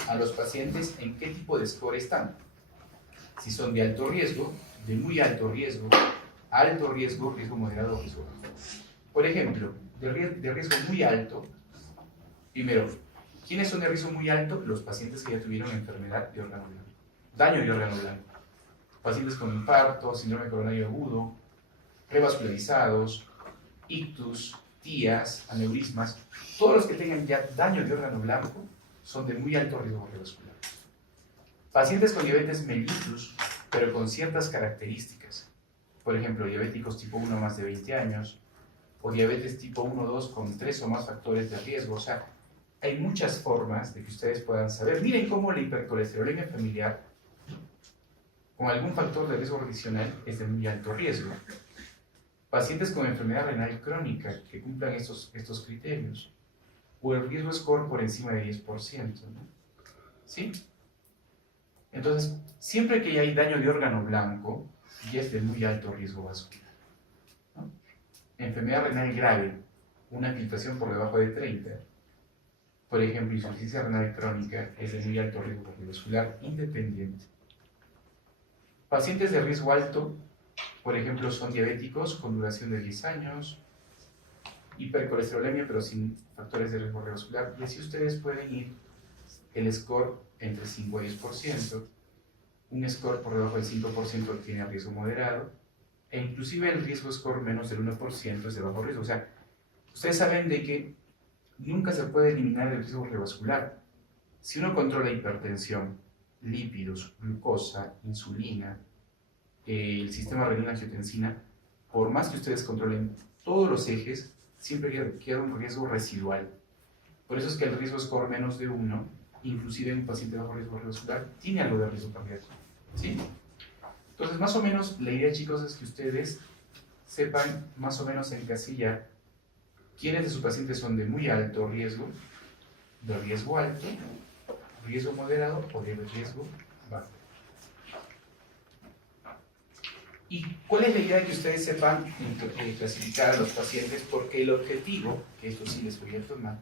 a los pacientes en qué tipo de score están. Si son de alto riesgo, de muy alto riesgo riesgo moderado o riesgo bajo. Por ejemplo, de riesgo muy alto, primero, ¿quiénes son de riesgo muy alto? Los pacientes que ya tuvieron enfermedad de órgano blanco, daño de órgano blanco, pacientes con infarto, síndrome coronario agudo, revascularizados, ictus, TIAs, aneurismas, todos los que tengan ya daño de órgano blanco son de muy alto riesgo revascular. Pacientes con diabetes mellitus, pero con ciertas características, por ejemplo, diabéticos tipo 1 más de 20 años, o diabetes tipo 1-2 con 3 o más factores de riesgo. O sea, hay muchas formas de que ustedes puedan saber. Miren cómo la hipercolesterolemia familiar, con algún factor de riesgo adicional, es de muy alto riesgo. Pacientes con enfermedad renal crónica que cumplan estos criterios, o el riesgo score por encima de 10%, ¿no? ¿Sí? Entonces, siempre que hay daño de órgano blanco, ya es de muy alto riesgo vascular, ¿no? Enfermedad renal grave, una filtración por debajo de 30, por ejemplo, insuficiencia renal crónica, es de muy alto riesgo cardiovascular independiente. Pacientes de riesgo alto, por ejemplo, son diabéticos con duración de 10 años, hipercolesterolemia pero sin factores de riesgo cardiovascular, y así ustedes pueden ir el score entre 5 a 10%, un score por debajo del 5% tiene riesgo moderado, e inclusive el riesgo score menos del 1% es de bajo riesgo. O sea, ustedes saben de que nunca se puede eliminar el riesgo cardiovascular. Si uno controla hipertensión, lípidos, glucosa, insulina, el sistema renina-angiotensina, por más que ustedes controlen todos los ejes, siempre queda un riesgo residual. Por eso es que el riesgo score menos de 1, inclusive en un paciente bajo riesgo cardiovascular, tiene algo de riesgo cardíaco, ¿sí? Entonces, más o menos, la idea, chicos, es que ustedes sepan más o menos encasillar quiénes de sus pacientes son de muy alto riesgo, de riesgo alto, riesgo moderado o de riesgo bajo. ¿Y cuál es la idea de que ustedes sepan clasificar a los pacientes? Porque el objetivo, que esto sí les voy a tomar,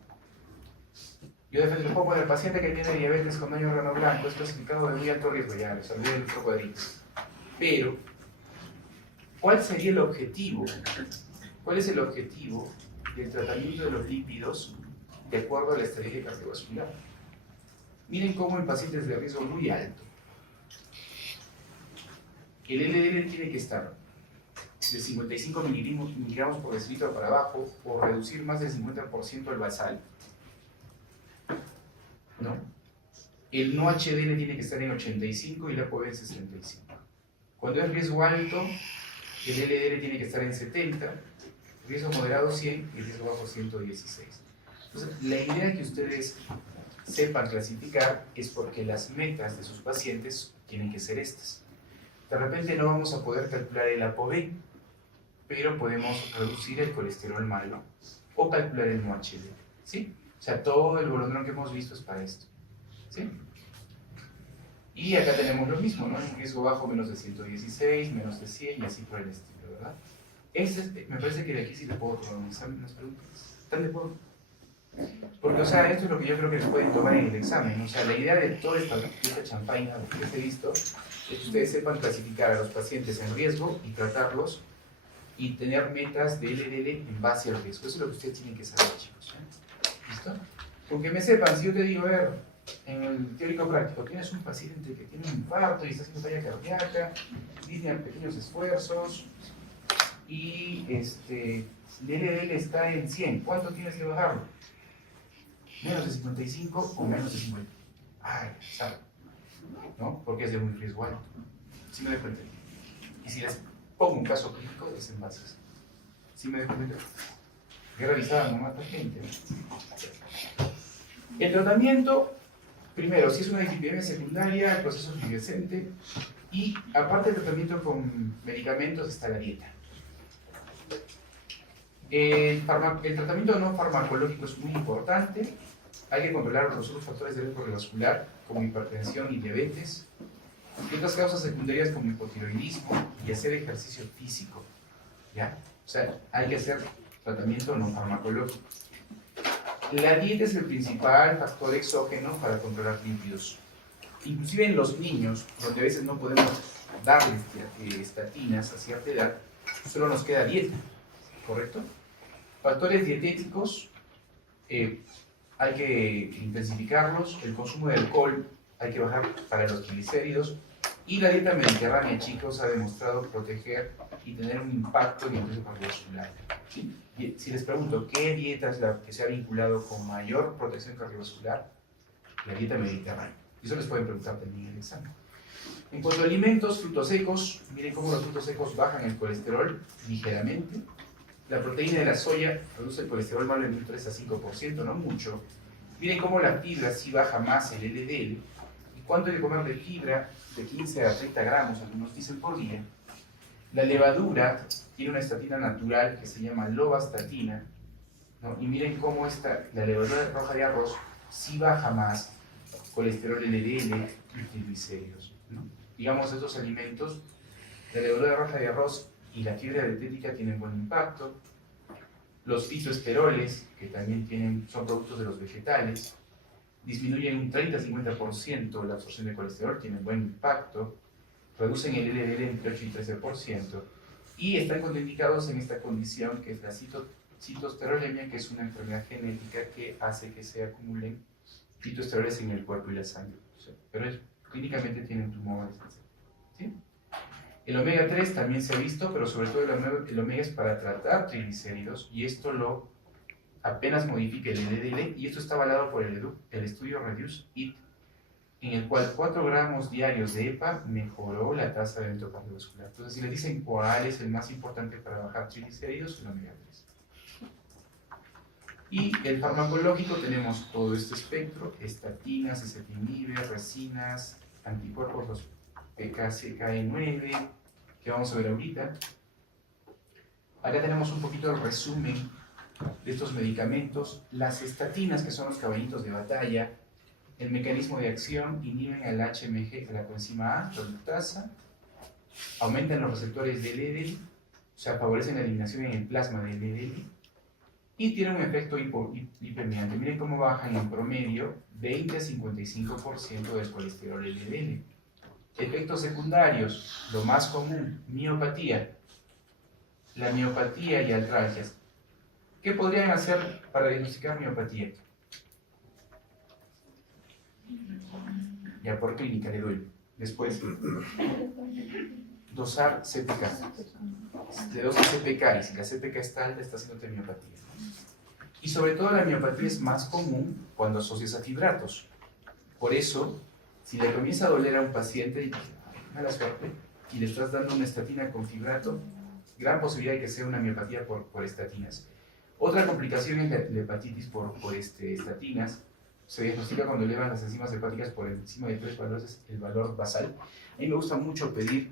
yo defendí un poco del paciente que tiene diabetes con daño órgano blanco, es clasificado de muy alto riesgo, ya les olvidé el otro cuadrito. Pero, ¿cuál sería el objetivo? ¿Cuál es el objetivo del tratamiento de los lípidos de acuerdo a la estrategia cardiovascular? Miren cómo en pacientes de riesgo muy alto, el LDL tiene que estar de 55 miligramos por decilitro para abajo o reducir más del 50% el basal, ¿no? El no HDL tiene que estar en 85 y la ApoB en 65. Cuando es riesgo alto, el LDL tiene que estar en 70, riesgo moderado 100 y riesgo bajo 116. Entonces, la idea de que ustedes sepan clasificar es porque las metas de sus pacientes tienen que ser estas. De repente no vamos a poder calcular el ApoB, pero podemos reducir el colesterol malo o calcular el no HDL, ¿sí? O sea, todo el bolondrón que hemos visto es para esto, ¿sí? Y acá tenemos lo mismo, ¿no? Un riesgo bajo menos de 116, menos de 100 y así por el estilo, ¿verdad? Me parece que de aquí sí le puedo tomar unas preguntas. ¿Están de acuerdo? Porque, o sea, esto es lo que yo creo que les pueden tomar en el examen. O sea, la idea de toda esta champaña que les he visto es que ustedes sepan clasificar a los pacientes en riesgo y tratarlos y tener metas de LDL en base al riesgo. Eso es lo que ustedes tienen que saber, chicos, ¿eh? ¿Listo? Con que me sepan, si yo te digo, a ver, en el teórico práctico, tienes un paciente que tiene un infarto y está haciendo falla cardíaca, tiene pequeños esfuerzos y el LDL está en 100, ¿cuánto tienes que bajarlo? Menos de 55 o menos de 50. Ay, sabe, ¿no? Porque es de un riesgo alto. ¿Sí me doy cuenta? Y si les pongo un caso clínico, es en base. ¿Sí me doy cuenta? guerra avisada no mata gente. El tratamiento, primero, si es una dislipidemia secundaria, el proceso es fluorescente, y aparte del tratamiento con medicamentos está la dieta. El tratamiento no farmacológico es muy importante. Hay que controlar los otros factores de riesgo cardiovascular, como hipertensión y diabetes, y otras causas secundarias como hipotiroidismo, y hacer ejercicio físico. ¿Ya? O sea, hay que hacer tratamiento no farmacológico. La dieta es el principal factor exógeno para controlar lípidos. Inclusive en los niños, donde a veces no podemos darles estatinas a cierta edad, solo nos queda dieta, ¿correcto? Factores dietéticos, hay que intensificarlos. El consumo de alcohol hay que bajar para los triglicéridos. Y la dieta mediterránea, chicos, ha demostrado proteger y tener un impacto en el riesgo cardiovascular. ¿Sí? Y si les pregunto, ¿qué dieta es la que se ha vinculado con mayor protección cardiovascular? La dieta mediterránea. Y eso les pueden preguntar también en el examen. En cuanto a alimentos, frutos secos, miren cómo los frutos secos bajan el colesterol ligeramente. La proteína de la soya reduce el colesterol malo en un 3 a 5%, no mucho. Miren cómo la fibra sí baja más el LDL. ¿Y cuánto hay que comer de fibra? De 15 a 30 gramos, algunos dicen por día. La levadura tiene una estatina natural que se llama lovastatina, ¿no? Y miren cómo la levadura roja de arroz sí baja más colesterol LDL y triglicéridos, ¿no? Digamos, estos alimentos, la levadura roja de arroz y la fibra dietética tienen buen impacto. Los fitoesteroles, que también son productos de los vegetales, disminuyen un 30-50% la absorción de colesterol, tienen buen impacto. Reducen el LDL entre 8 y 13%, y están contraindicados en esta condición que es la citoesterolemia, que es una enfermedad genética que hace que se acumulen fitoesteroles en el cuerpo y la sangre. ¿Sí? Pero clínicamente tienen tumores, ¿sí? El omega 3 también se ha visto, pero sobre todo el omega es para tratar triglicéridos, y esto apenas modifica el LDL, y esto está avalado por el estudio REDUCE-IT, en el cual 4 gramos diarios de EPA mejoró la tasa de evento cardiovascular. Entonces, si les dicen cuál es el más importante para bajar triglicéridos, el omega 3. Y el farmacológico tenemos todo este espectro: estatinas, ezetimibe, resinas, anticuerpos, los PKCKE9, que vamos a ver ahorita. Acá tenemos un poquito el resumen de estos medicamentos. Las estatinas, que son los caballitos de batalla, el mecanismo de acción: inhiben al HMG, a la coenzima A, reductasa, aumentan los receptores de LDL, o sea, favorecen la eliminación en el plasma de LDL, y tienen un efecto hipermeante. Miren cómo bajan en promedio 20 a 55% del colesterol LDL. Efectos secundarios, lo más común: miopatía. La miopatía y artralgias. ¿Qué podrían hacer para diagnosticar miopatía? Ya por clínica le doy. Después, dosar CPK. Le dosas CPK, y si la CPK está alta, está haciendo miopatía. Y sobre todo la miopatía es más común cuando asocias a fibratos. Por eso, si le comienza a doler a un paciente, y mala suerte, y le estás dando una estatina con fibrato, gran posibilidad de que sea una miopatía por estatinas. Otra complicación es la hepatitis por estatinas. Se diagnostica cuando elevan las enzimas hepáticas por encima de 3 valores, el valor basal. A mí me gusta mucho pedir,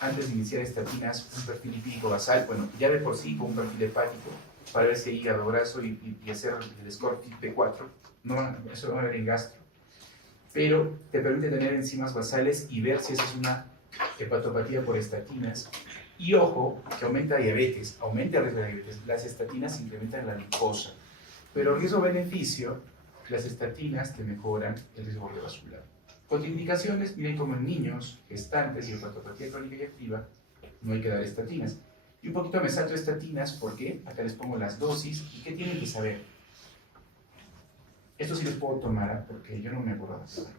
antes de iniciar estatinas, un perfil lipídico basal, bueno, ya de por sí con un perfil hepático, para ver si hay hígado graso y hacer el score P4. No, eso no va a haber en gastro. Pero te permite tener enzimas basales y ver si esa es una hepatopatía por estatinas. Y ojo, que aumenta diabetes, aumenta el riesgo de diabetes. Las estatinas incrementan la glucosa. Pero riesgo-beneficio, las estatinas te mejoran el riesgo cardiovascular. Contraindicaciones: miren como en niños, gestantes y hepatopatía crónica y activa, no hay que dar estatinas. Y un poquito me salto estatinas porque acá les pongo las dosis y qué tienen que saber. Esto sí los puedo tomar porque yo no me acuerdo de eso.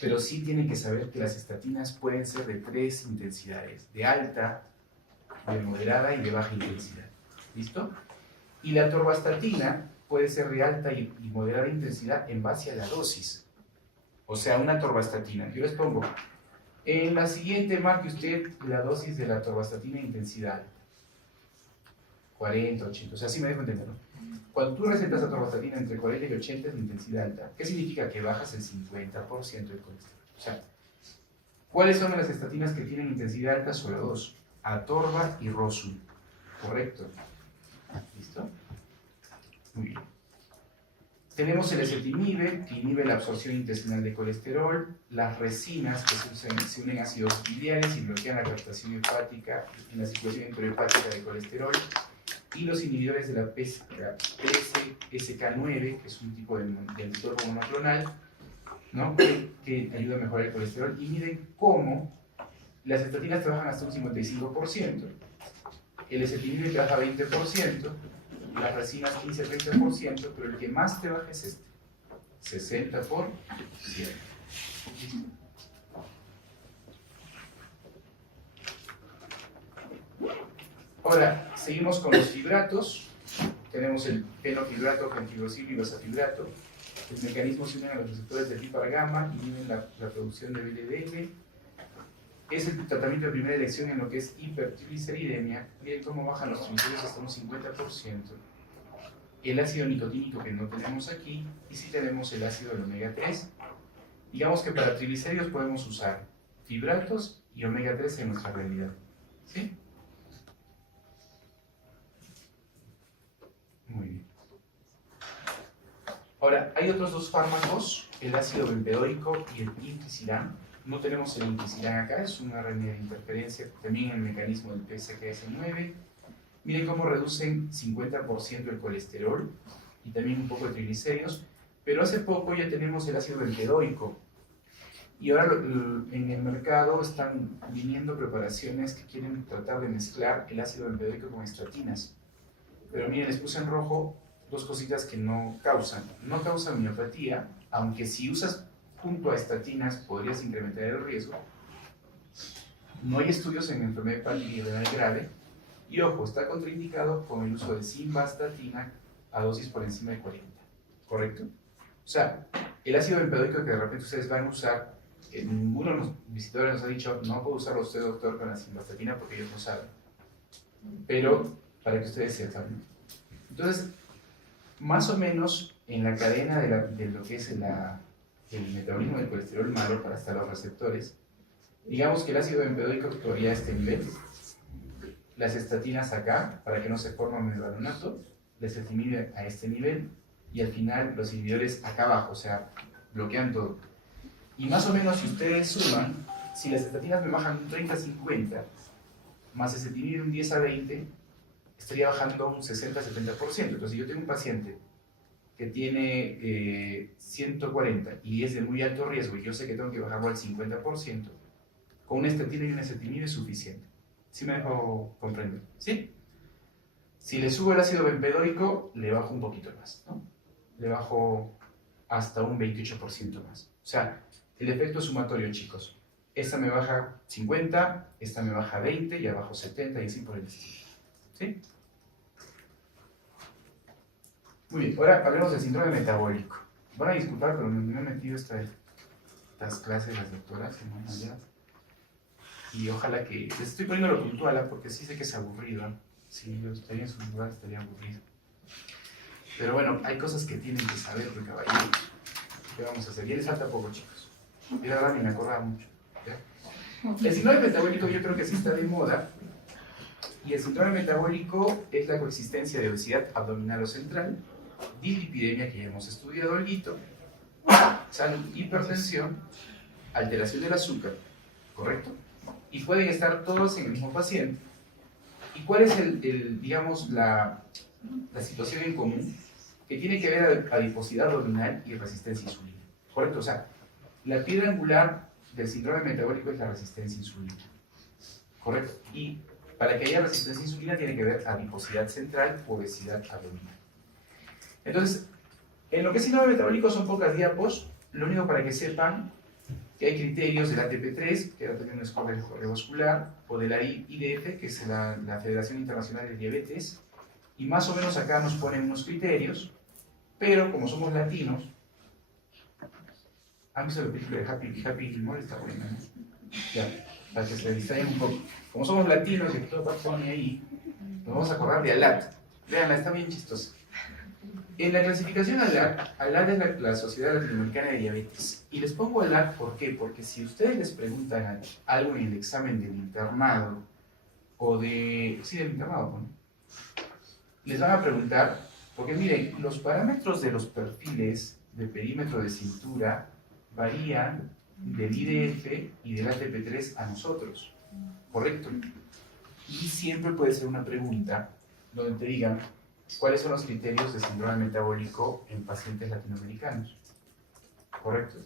Pero sí tienen que saber que las estatinas pueden ser de 3 intensidades: de alta, de moderada y de baja intensidad. ¿Listo? Y la atorvastatina puede ser de alta y moderada intensidad en base a la dosis. O sea, una atorvastatina. Yo les pongo, en la siguiente marque usted la dosis de la atorvastatina intensidad. 40, 80, o sea, sí me dejo entender, ¿no? Cuando tú recetas atorvastatina entre 40 y 80 es de intensidad alta. ¿Qué significa? Que bajas el 50% del colesterol. O sea, ¿cuáles son las estatinas que tienen intensidad alta? Solo dos: atorva y rosul. ¿Correcto? ¿Listo? Muy bien. Tenemos el ezetimibe, que inhibe la absorción intestinal de colesterol, las resinas, que se unen a ácidos biliares y bloquean la captación hepática en la circulación intrahepática de colesterol, y los inhibidores de la PCSK9, que es un tipo de anticuerpo monoclonal, ¿no? que ayuda a mejorar el colesterol, y miren cómo las estatinas trabajan hasta un 55%, el ezetimibe trabaja 20%, las resinas 15-30%, pero el que más te baja es este, 60%. Ahora, seguimos con los fibratos. Tenemos el fenofibrato, genfibrocil y basafibrato. El mecanismo se une a los receptores de PPAR-gamma y inhiben la producción de VLDL. Es el tratamiento de primera elección en lo que es hipertrigliceridemia. Miren cómo bajan los triglicéridos hasta un 50%. El ácido nicotínico, que no tenemos aquí, y sí tenemos el ácido del omega 3. Digamos que para triglicéridos podemos usar fibratos y omega 3 en nuestra realidad. ¿Sí? Muy bien. Ahora, hay otros dos fármacos, el ácido bempedoico y el inclisiran. No tenemos el inclisiran acá, es una RNA de interferencia, también el mecanismo del PCSK9. Miren cómo reducen 50% el colesterol y también un poco de triglicéridos, pero hace poco ya tenemos el ácido bempedoico. Y ahora en el mercado están viniendo preparaciones que quieren tratar de mezclar el ácido bempedoico con estatinas. Pero miren, les puse en rojo dos cositas que no causan. No causan miopatía, aunque si usas junto a estatinas podrías incrementar el riesgo. No hay estudios en enfermedad hepática renal grave. Y ojo, está contraindicado con el uso de simvastatina a dosis por encima de 40. ¿Correcto? O sea, el ácido bempedoico que de repente ustedes van a usar, ninguno de los visitadores nos ha dicho, no puedo usarlo usted, doctor, con la simvastatina porque ellos no saben. Pero para que ustedes sepan. Entonces, más o menos en la cadena de lo que es el metabolismo del colesterol malo para hasta los receptores, digamos que el ácido bempedoico actuaría a este nivel, las estatinas acá, para que no se forme mevalonato, la ezetimibe a este nivel, y al final los inhibidores acá abajo, o sea, bloquean todo. Y más o menos si ustedes suman, si las estatinas me bajan un 30-50, más ezetimibe un 10-20, estaría bajando un 60-70%. Entonces, si yo tengo un paciente que tiene 140 y es de muy alto riesgo y yo sé que tengo que bajarlo al 50%, con una estatina y una ezetimibe es suficiente. ¿Sí me dejo comprender? ¿Sí? Si le subo el ácido bempedoico, le bajo un poquito más, ¿no? Le bajo hasta un 28% más. O sea, el efecto sumatorio, chicos. Esta me baja 50, esta me baja 20 y abajo 70 y así por el estilo. ¿Sí? Muy bien, ahora hablemos del síndrome metabólico. Van a disculpar, pero me he metido estas clases de las doctoras, allá. Y ojalá que... Les estoy poniendo lo puntual, porque sí sé que es aburrido. Si yo estaría en su lugar, estaría aburrido. Pero bueno, hay cosas que tienen que saber, caballeros. ¿Qué vamos a hacer? Ya les falta poco, chicos. Y la verdad ni me acordaba mucho. ¿Ya? El síndrome metabólico yo creo que sí está de moda. Y el síndrome metabólico es la coexistencia de obesidad abdominal o central, dislipidemia, que ya hemos estudiado algo, salud, hipertensión, alteración del azúcar, ¿correcto? Y pueden estar todos en el mismo paciente. ¿Y cuál es digamos, la situación en común? Que tiene que ver a adiposidad abdominal y resistencia a insulina, ¿correcto? O sea, la piedra angular del síndrome metabólico es la resistencia a insulina, ¿correcto? Y para que haya resistencia a insulina tiene que ver adiposidad central, obesidad abdominal. Entonces, en lo que es síndrome metabólico son pocas diapos, lo único para que sepan que hay criterios del ATP3, que era también un score cardiovascular, o de la IDF, que es la Federación Internacional de Diabetes, y más o menos acá nos ponen unos criterios, pero como somos latinos, han visto la película de Happy Gilmore, está buena, ¿no? Ya, para que se distraigan un poco. Como somos latinos, y todo pone ahí, Nos vamos a acordar de ALAT. Veanla, está bien chistosa. En la clasificación ALAT es la Sociedad Latinoamericana de Diabetes. Y les pongo ALAT, ¿por qué? Porque si ustedes les preguntan algo en el examen del internado, o de... sí, del internado, ¿no? Les van a preguntar, porque miren, los parámetros de los perfiles de perímetro de cintura varían del IDF y del ATP3 a nosotros, ¿correcto? Y siempre puede ser una pregunta donde te digan cuáles son los criterios de síndrome metabólico en pacientes latinoamericanos, ¿correcto?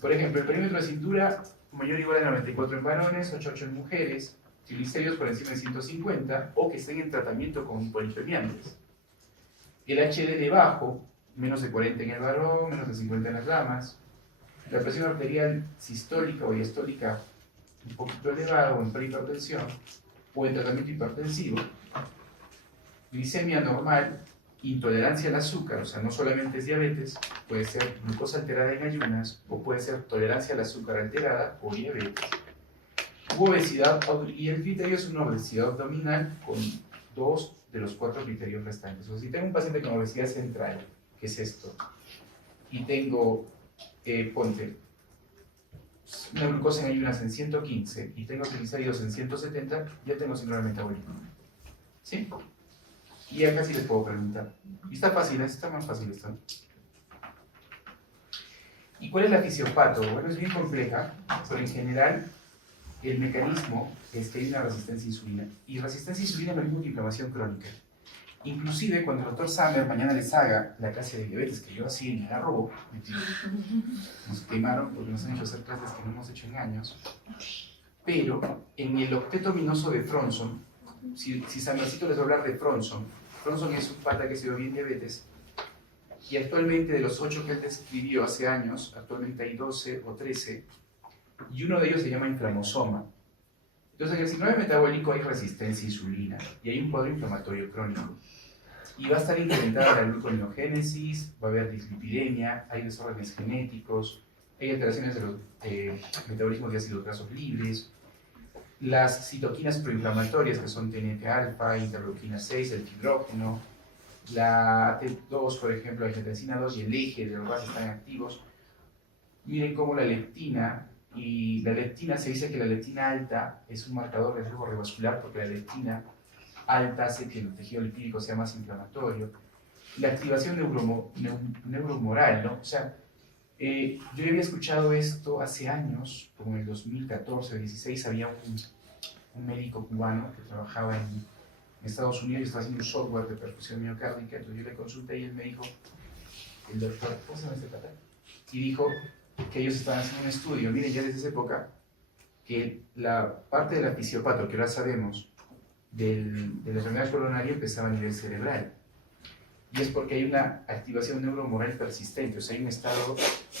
Por ejemplo, el perímetro de cintura mayor o igual a 94 en varones, 88 en mujeres, triglicéridos por encima de 150 o que estén en tratamiento con hipolipemiantes. El HDL bajo, menos de 40 en el varón, menos de 50 en las damas. La presión arterial sistólica o diastólica un poquito elevada o en prehipertensión o en tratamiento hipertensivo. Glicemia normal, intolerancia al azúcar, o sea, no solamente es diabetes, puede ser glucosa alterada en ayunas o puede ser tolerancia al azúcar alterada o diabetes. Obesidad, y el criterio es una obesidad abdominal con 2 de los 4 criterios restantes. O sea, si tengo un paciente con obesidad central, que es esto, y tengo, ponte, una glucosa en ayunas en 115 y tengo triglicéridos en 170, ya tengo síndrome metabólico. ¿Sí? Y acá sí les puedo preguntar. Y está fácil, está más fácil esto. ¿Y cuál es la fisiopato? Bueno, es bien compleja, pero en general el mecanismo es que hay una resistencia a insulina. Y resistencia a insulina es lo mismo que inflamación crónica. Inclusive cuando el doctor Samer mañana les haga la clase de diabetes, que yo así me la robo, nos quemaron porque nos han hecho hacer clases que no hemos hecho en años, pero en el octeto minoso de Fronson, si Samercito les va a hablar de Fronson es un pata que se dio bien diabetes, y actualmente de los 8 que él describió hace años, actualmente hay 12 o 13, y uno de ellos se llama inflamosoma. Entonces en el síndrome metabólico hay resistencia a insulina y hay un cuadro inflamatorio crónico. Y va a estar incrementada la gluconeogénesis, va a haber dislipidemia, hay desórdenes genéticos, hay alteraciones de los metabolismos de ácidos grasos libres, las citoquinas proinflamatorias que son TNF-alfa, interleuquina 6, el fibrógeno, la T2, por ejemplo, la angiotensina 2 y el eje de los RAS están activos. Miren cómo la leptina, y la leptina, se dice que la leptina alta es un marcador de riesgo revascular porque la leptina alta hace que el tejido lipídico sea más inflamatorio. La activación neuromoral, ¿no? O sea, yo había escuchado esto hace años, como en el 2014 o 2016, había un médico cubano que trabajaba en Estados Unidos y estaba haciendo un software de perfusión miocárdica, entonces yo le consulté y él me dijo, el doctor, ¿cómo se llama este pata? Y dijo que ellos estaban haciendo un estudio, miren, ya desde esa época, que la parte de la fisiopato, que ahora sabemos, de la enfermedad coronaria empezaba a nivel cerebral. Y es porque hay una activación neuromoral persistente, o sea, hay un estado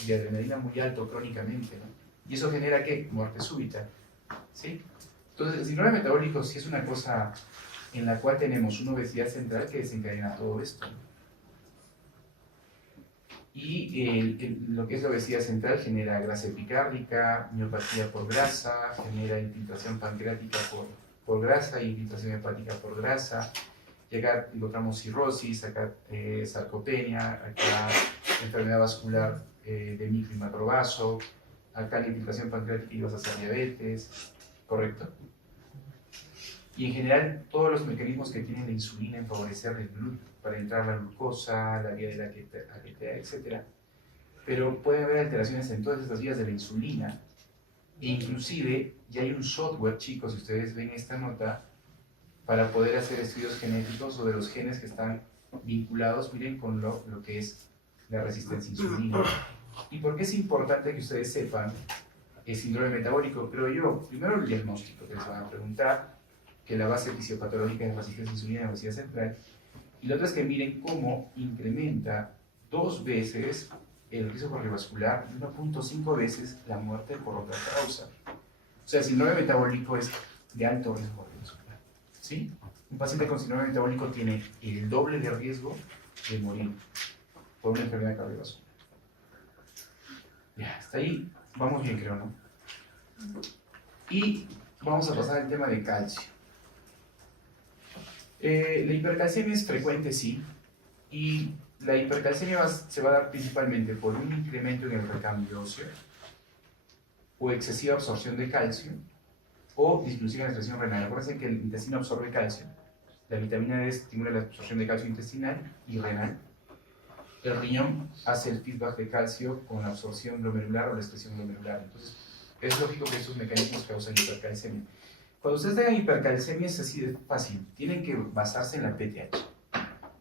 de adrenalina muy alto crónicamente, ¿no? Y eso genera, ¿qué? Muerte súbita, ¿sí? Entonces, el síndrome metabólico sí es una cosa en la cual tenemos una obesidad central que desencadena todo esto. Y lo que es la obesidad central genera grasa epicárdica, miopatía por grasa, genera infiltración pancreática por grasa y infiltración hepática por grasa. Y acá encontramos cirrosis, acá sarcopenia, acá enfermedad vascular de micro y macrovaso, acá la infiltración pancreática y vas a hacer diabetes, ¿correcto? Y en general todos los mecanismos que tienen la insulina en favorecer el gluten, para entrar la glucosa, la vía de la ATP, etc. Pero puede haber alteraciones en todas estas vías de la insulina. E inclusive ya hay un software, chicos, si ustedes ven esta nota, para poder hacer estudios genéticos o de los genes que están vinculados, miren, con lo que es la resistencia a insulina. ¿Y por qué es importante que ustedes sepan el síndrome metabólico? Creo yo, primero el diagnóstico, que les van a preguntar, que la base fisiopatológica es resistencia a insulina en obesidad central. Y la otra es que miren cómo incrementa 2 veces el riesgo cardiovascular y 1.5 veces la muerte por otra causa. O sea, el síndrome metabólico es de alto riesgo cardiovascular, ¿sí? Un paciente con síndrome metabólico tiene el doble de riesgo de morir por una enfermedad cardiovascular. Ya, hasta ahí vamos bien, creo, ¿no? Y vamos a pasar al tema de calcio. La hipercalcemia es frecuente, sí, y la hipercalcemia se va a dar principalmente por un incremento en el recambio óseo o excesiva absorción de calcio o disminución en la excreción renal. Acuérdense que el intestino absorbe calcio, la vitamina D estimula la absorción de calcio intestinal y renal. El riñón hace el feedback de calcio con la absorción glomerular o la excreción glomerular. Entonces, es lógico que estos mecanismos causan hipercalcemia. Cuando ustedes tengan hipercalcemia es así de fácil. Tienen que basarse en la PTH.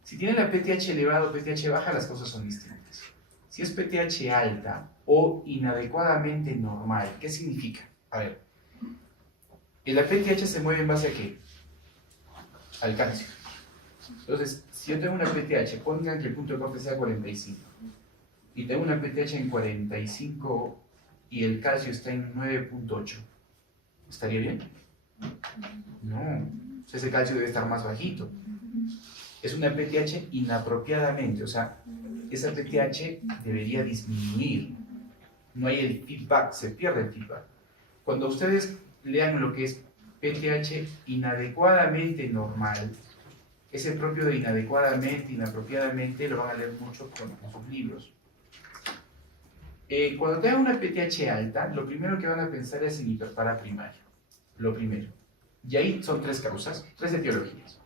Si tienen la PTH elevada o PTH baja, las cosas son distintas. Si es PTH alta o inadecuadamente normal, ¿qué significa? A ver, la PTH se mueve en base a ¿qué? Al calcio. Entonces, si yo tengo una PTH, pongan que el punto de corte sea 45, y tengo una PTH en 45 y el calcio está en 9.8, ¿estaría bien? No, ese calcio debe estar más bajito. Es una PTH inapropiadamente, o sea, esa PTH debería disminuir. No hay el feedback, se pierde el feedback. Cuando ustedes lean lo que es PTH inadecuadamente normal, ese propio de inadecuadamente, inapropiadamente, lo van a leer mucho en sus libros. Cuando tengan una PTH alta, lo primero que van a pensar es en hiperpara primario. Lo primero. Y ahí son tres causas, tres etiologías.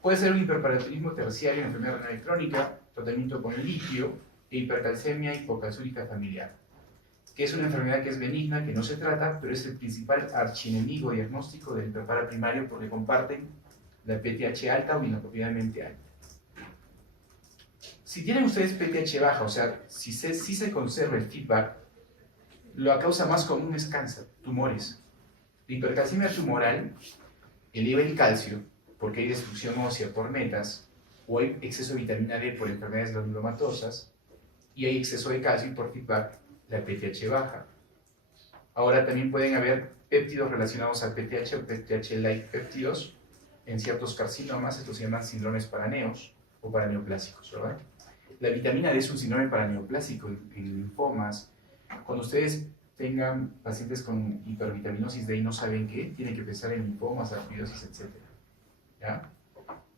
Puede ser un hiperparatiroidismo terciario, enfermedad renal crónica, tratamiento con litio e hipercalcemia hipocalcúrica familiar, que es una enfermedad que es benigna, que no se trata, pero es el principal archienemigo diagnóstico del hiperpara primario porque comparten la PTH alta o inapropiadamente alta. Si tienen ustedes PTH baja, o sea, si se conserva el feedback, la causa más común es cáncer, tumores. La hipercalcemia tumoral eleva el calcio porque hay destrucción ósea por metas, o hay exceso de vitamina D por enfermedades granulomatosas, y hay exceso de calcio y por feedback la PTH baja. Ahora también pueden haber péptidos relacionados al PTH o PTH-like péptidos en ciertos carcinomas, estos se llaman síndromes paraneos o paraneoplásicos, ¿verdad? La vitamina D es un síndrome paraneoplásico en linfomas. Cuando ustedes tengan pacientes con hipervitaminosis D y no saben qué, tienen que pensar en linfomas, sarcoidosis, etc. ¿Ya?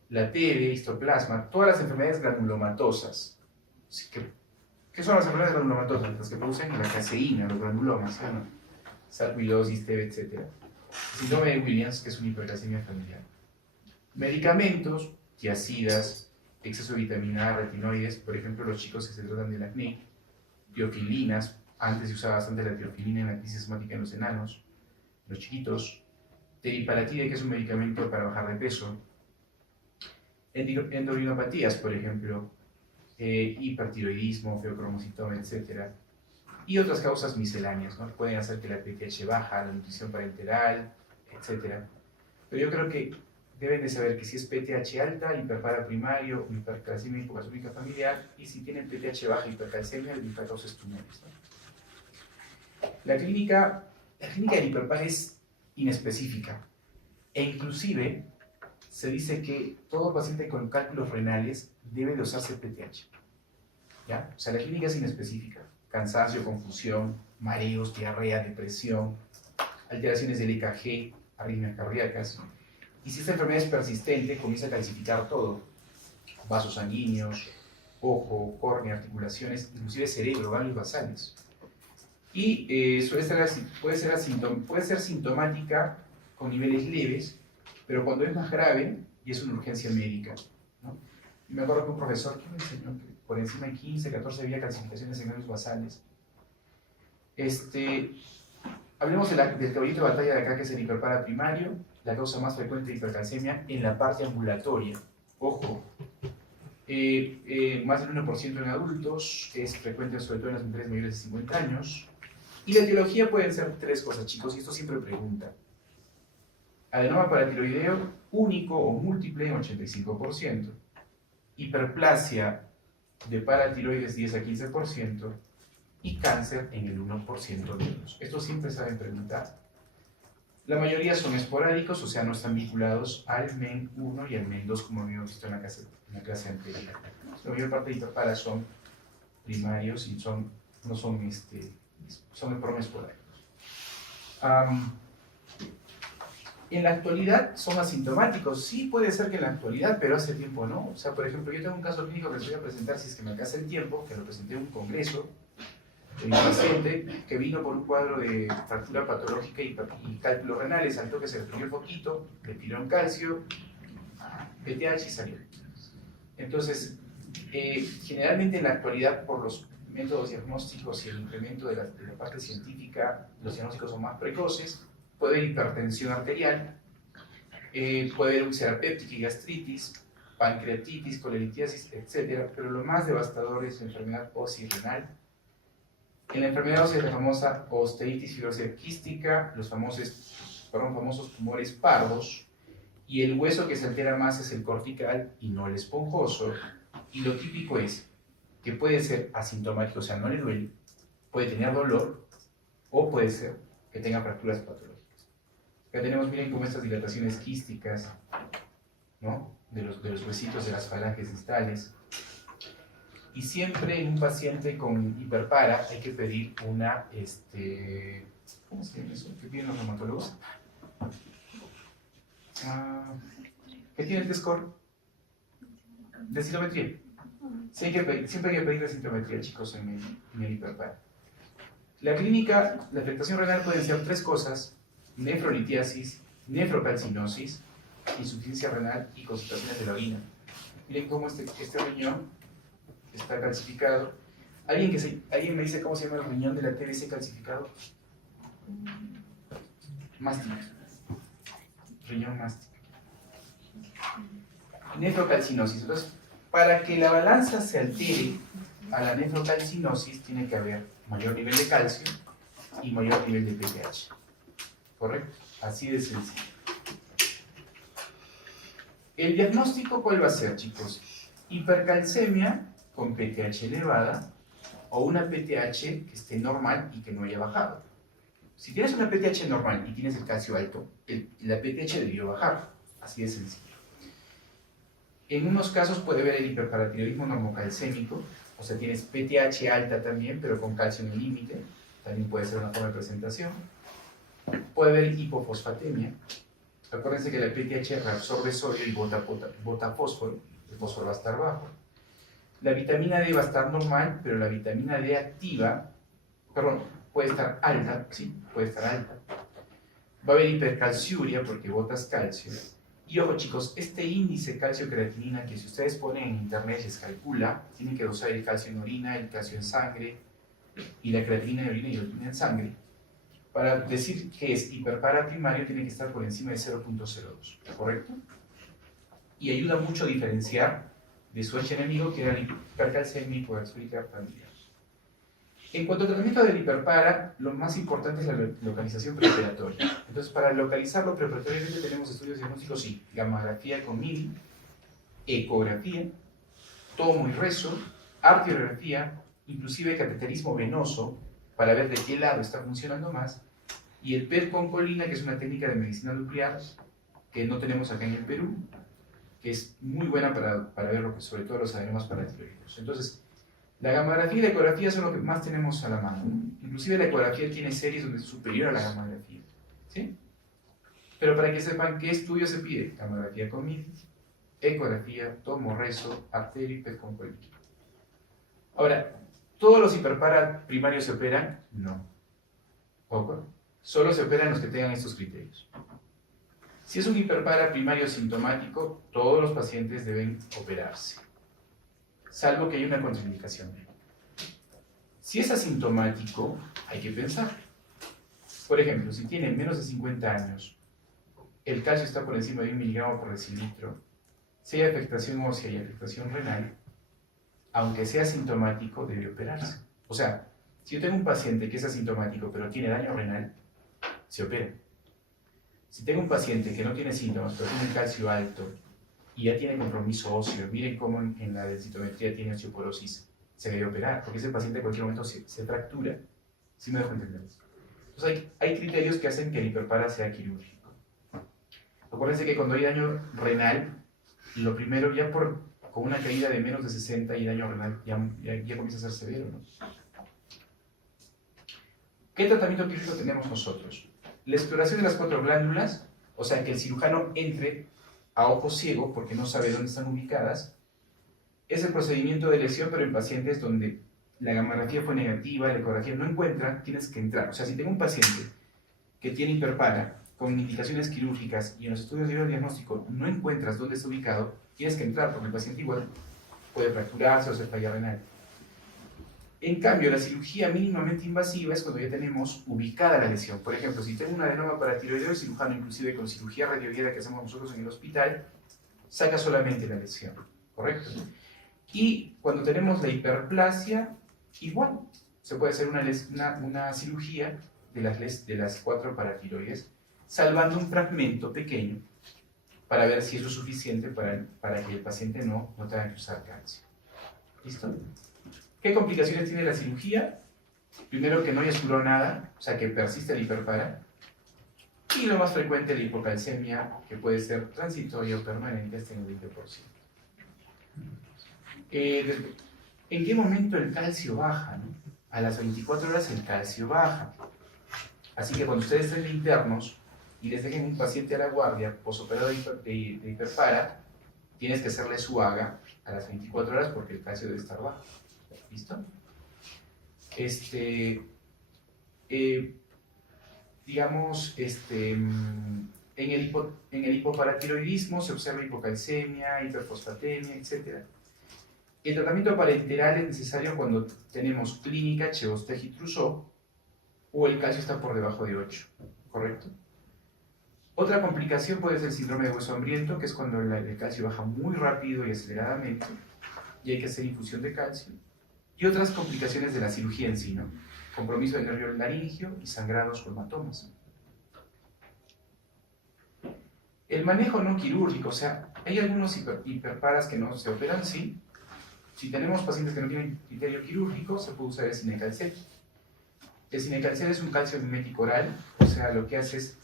La TB, histoplasma, todas las enfermedades granulomatosas. ¿Qué son las enfermedades granulomatosas? Las que producen la caseína, los granulomas, ¿no? Sarcoidosis, TB, etc. Síndrome de Williams, que es una hipercalcemia familiar. Medicamentos, tiacidas, exceso de vitamina A, retinoides, por ejemplo, los chicos que se tratan del acné, teofilinas, antes se usaba bastante la teofilina en la crisis asmática en los enanos, los chiquitos, teriparatide, que es un medicamento para bajar de peso, endocrinopatías, por ejemplo, hipertiroidismo, feocromocitoma, etc. Y otras causas misceláneas, ¿no? Pueden hacer que la PTH baja, la nutrición parenteral, etc. Pero yo creo que deben de saber que si es PTH alta, hiperpara primario, hipercalcemia hipocalcúrica familiar, y si tienen PTH baja, hipercalcemia, la causa es tumores, ¿no? La clínica del hiperpara es inespecífica, e inclusive se dice que todo paciente con cálculos renales debe de usarse PTH, ¿ya? O sea, la clínica es inespecífica: cansancio, confusión, mareos, diarrea, depresión, alteraciones del EKG, arritmias cardíacas. Y si esta enfermedad es persistente, comienza a calcificar todo: vasos sanguíneos, ojo, córnea, articulaciones, inclusive cerebro, ganglios basales. Y puede ser sintomática con niveles leves, pero cuando es más grave y es una urgencia médica, ¿no? Y me acuerdo que un profesor que me enseñó que por encima de 15, 14 había calcificaciones en ganglios basales. Hablemos del caballito de batalla de acá, que es el hiperpara primario, la causa más frecuente de hipercalcemia en la parte ambulatoria. Ojo, más del 1% en adultos, es frecuente sobre todo en las mujeres mayores de 50 años. Y la etiología pueden ser tres cosas, chicos, y esto siempre pregunta. Adenoma paratiroideo único o múltiple en 85%, hiperplasia de paratiroides 10 a 15%, y cáncer en el 1% de ellos. Esto siempre saben preguntar. La mayoría son esporádicos, o sea, no están vinculados al MEN1 y al MEN2, como habíamos visto en la clase anterior. La mayor parte de hiperparas son primarios y no son son de forma esporádicos. En la actualidad son asintomáticos. Sí, puede ser que en la actualidad, pero hace tiempo no. O sea, por ejemplo, yo tengo un caso clínico que les voy a presentar, si es que me alcanza el tiempo, que lo presenté en un congreso, de un paciente que vino por un cuadro de fractura patológica y cálculos renales, al toque se le prendió el foquito, le tiró en calcio, PTH y salió. Entonces, generalmente en la actualidad, por los métodos diagnósticos y el incremento de la parte científica, los diagnósticos son más precoces. Puede haber hipertensión arterial, puede haber úlcera péptica y gastritis, pancreatitis, colelitiasis, etc. Pero lo más devastador es la enfermedad ósea y renal. En la enfermedad ósea es la famosa osteitis fibrosa quística, los famosos tumores pardos, y el hueso que se altera más es el cortical y no el esponjoso. Y lo típico es que puede ser asintomático, o sea, no le duele, puede tener dolor, o puede ser que tenga fracturas patológicas. Acá tenemos, miren, como estas dilataciones quísticas, ¿no? De los huesitos de las falanges distales. Y siempre en un paciente con hiperpara hay que pedir una, ¿cómo se llama eso? ¿Qué piden los reumatólogos? ¿Qué tiene el score? Densitometría. Sí, siempre hay que pedir densitometría, chicos, en el hiperpara. La clínica, la afectación renal pueden ser tres cosas: nefrolitiasis, nefrocalcinosis, insuficiencia renal y concentraciones de la orina. Miren cómo este riñón está calcificado. ¿Alguien me dice cómo se llama el riñón de la TBC calcificado? Mástica. Riñón mástica. Nefrocalcinosis. Entonces, para que la balanza se altere a la nefrocalcinosis, tiene que haber mayor nivel de calcio y mayor nivel de PTH. ¿Correcto? Así de sencillo. ¿El diagnóstico cuál va a ser, chicos? Hipercalcemia con PTH elevada o una PTH que esté normal y que no haya bajado. Si tienes una PTH normal y tienes el calcio alto, la PTH debió bajar. Así de sencillo. En unos casos puede haber el hiperparatiroidismo normocalcémico, o sea, tienes PTH alta también, pero con calcio en el límite. También puede ser una forma de presentación. Puede haber hipofosfatemia. Acuérdense que la PTH reabsorbe sodio y bota fósforo. El fósforo va a estar bajo. La vitamina D va a estar normal, pero la vitamina D activa, puede estar alta, sí, puede estar alta. Va a haber hipercalciuria porque botas calcio. Y ojo, chicos, este índice calcio-creatinina que si ustedes ponen en internet les calcula, tienen que dosar el calcio en orina, el calcio en sangre y la creatinina en orina y la orina en sangre. Para decir que es hiperparaprimario tiene que estar por encima de 0.02, ¿correcto? Y ayuda mucho a diferenciar de su enemigo, que era el hipercalcemia y hipogalcémica familiar. En cuanto al tratamiento del hiperpara, lo más importante es la localización preoperatoria. Entonces, para localizarlo preoperatoriamente tenemos estudios diagnósticos, sí, gamografía con MIDI, ecografía, tomo y rezo, arteriografía, inclusive cateterismo venoso, para ver de qué lado está funcionando más, y el PET con colina, que es una técnica de medicina nuclear que no tenemos acá en el Perú, que es muy buena para ver sobre todo los adenomas paratiroides. Entonces, la gamografía y la ecografía son lo que más tenemos a la mano. Inclusive la ecografía tiene series donde es superior a la gamografía. ¿Sí? Pero para que sepan qué estudio se pide: gamografía con MIDI, ecografía, tomo, rezo, arterio y PET con colina. Ahora, ¿todos los hiperpara primarios se operan? No. ¿Poco? Solo se operan los que tengan estos criterios. Si es un hiperpara primario sintomático, todos los pacientes deben operarse, salvo que haya una contraindicación. Si es asintomático, hay que pensar. Por ejemplo, si tiene menos de 50 años, el calcio está por encima de 1 miligramo por decilitro, si hay afectación ósea y afectación renal, aunque sea asintomático, debe operarse. O sea, si yo tengo un paciente que es asintomático pero tiene daño renal, se opera. Si tengo un paciente que no tiene síntomas pero tiene calcio alto y ya tiene compromiso óseo, miren cómo en la densitometría tiene osteoporosis, se debe operar, porque ese paciente en cualquier momento se fractura. ¿Sí me dejo entender? Entonces hay criterios que hacen que el hiperpara sea quirúrgico. Acuérdense que cuando hay daño renal, lo primero, ya con una caída de menos de 60 y daño renal, ya comienza a ser severo, ¿no? ¿Qué tratamiento quirúrgico tenemos nosotros? La exploración de las 4 glándulas, O sea, que el cirujano entre a ojo ciego porque no sabe dónde están ubicadas. Es el procedimiento de lesión, pero en pacientes donde la gamografía fue negativa, la ecografía no encuentra, tienes que entrar. O sea, si tengo un paciente que tiene hiperpara con indicaciones quirúrgicas y en los estudios de diagnóstico no encuentras dónde está ubicado, tienes que entrar porque el paciente igual puede fracturarse o hacer falla renal. En cambio, la cirugía mínimamente invasiva es cuando ya tenemos ubicada la lesión. Por ejemplo, si tengo un adenoma paratiroideo, el cirujano, inclusive con cirugía radioguiada que hacemos nosotros en el hospital, saca solamente la lesión, ¿correcto? Y cuando tenemos la hiperplasia, igual, se puede hacer una cirugía de las 4 paratiroides, salvando un fragmento pequeño para ver si eso es suficiente para que el paciente no tenga que usar calcio. ¿Listo? ¿Qué complicaciones tiene la cirugía? Primero, que no haya curado nada, o sea, que persiste el hiperpara. Y lo más frecuente, la hipocalcemia, que puede ser transitoria o permanente hasta en el 20%. ¿En qué momento el calcio baja? ¿No? A las 24 horas el calcio baja. Así que cuando ustedes estén internos y les dejen un paciente a la guardia posoperado de hiperpara, tienes que hacerle su AGA a las 24 horas porque el calcio debe estar bajo. ¿Listo? Digamos, en el hipoparatiroidismo se observa hipocalcemia, hiperfosfatemia, etc. El tratamiento parenteral es necesario cuando tenemos clínica Chevostek-Trousseau o el calcio está por debajo de 8, ¿correcto? Otra complicación puede ser el síndrome de hueso hambriento, que es cuando el calcio baja muy rápido y aceleradamente y hay que hacer infusión de calcio. Y otras complicaciones de la cirugía en sí, ¿no? Compromiso del nervio laringio y sangrados o hematomas. El manejo no quirúrgico, o sea, hay algunos hiperparas que no se operan, sí. Si tenemos pacientes que no tienen criterio quirúrgico, se puede usar el cinecalcet. El cinecalcet es un calcio mimético oral, o sea, lo que hace es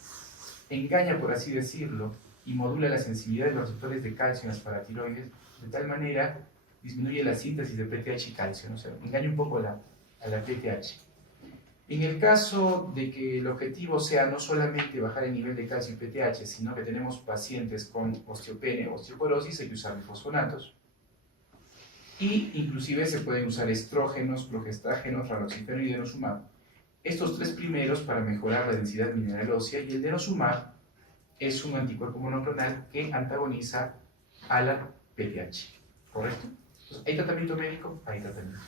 engaña, por así decirlo, y modula la sensibilidad de los receptores de calcio en las paratiroides, de tal manera disminuye la síntesis de PTH y calcio, ¿no? O sea, engaña un poco a la PTH. En el caso de que el objetivo sea no solamente bajar el nivel de calcio y PTH, sino que tenemos pacientes con osteopenia o osteoporosis, hay que usar bifosfonatos. Y inclusive se pueden usar estrógenos, progestágenos, raloxifeno y denosumab. Estos 3 primeros para mejorar la densidad mineral ósea, y el denosumab es un anticuerpo monoclonal que antagoniza a la PTH, ¿correcto? Entonces, ¿hay tratamiento médico? Hay tratamiento.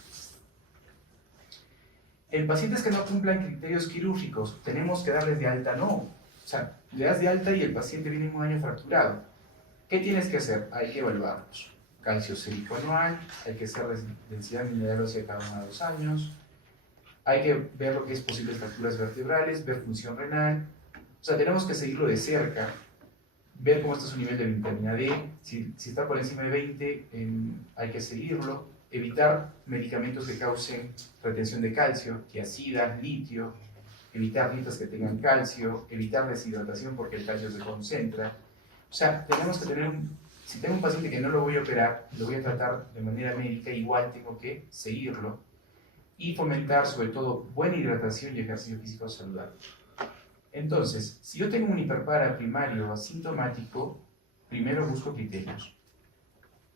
En pacientes que no cumplan criterios quirúrgicos, ¿tenemos que darles de alta? No. O sea, le das de alta y el paciente viene en un año fracturado. ¿Qué tienes que hacer? Hay que evaluarlos. Calcio sérico anual, hay que hacer densidad mineral ósea cada 1 a 2 años, hay que ver lo que es posibles fracturas vertebrales, ver función renal. O sea, tenemos que seguirlo de cerca, ver cómo está su nivel de vitamina D. Si está por encima de 20, hay que seguirlo. Evitar medicamentos que causen retención de calcio, tiazidas, litio, evitar dietas que tengan calcio, evitar deshidratación porque el calcio se concentra. O sea, tenemos que tener si tengo un paciente que no lo voy a operar, lo voy a tratar de manera médica, igual tengo que seguirlo y fomentar sobre todo buena hidratación y ejercicio físico saludable. Entonces, si yo tengo un hiperpara primario asintomático, primero busco criterios.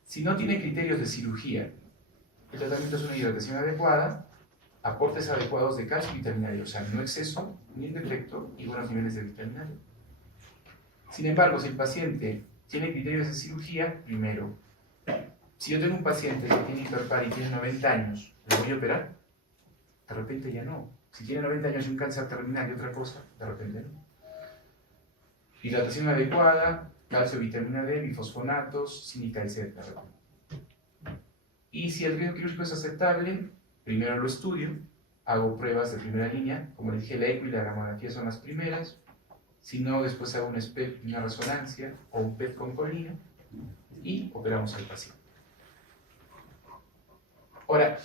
Si no tiene criterios de cirugía, el tratamiento es una hidratación adecuada, aportes adecuados de calcio y vitamina D, o sea, no exceso ni defecto y buenos niveles de vitamina D. Sin embargo, si el paciente tiene criterios de cirugía, primero, si yo tengo un paciente que tiene hiperpara y tiene 90 años, ¿lo voy a operar? De repente ya no. Si tiene 90 años y un cáncer terminal y otra cosa, de repente no. Hidratación adecuada, calcio, vitamina D, bifosfonatos, cinecalcet, de repente. Y si el riesgo quirúrgico es aceptable, primero lo estudio, hago pruebas de primera línea, como les dije, la eco y la gamografía son las primeras. Si no, después hago un SPECT, una resonancia o un PET con colina y operamos al paciente. Ahora,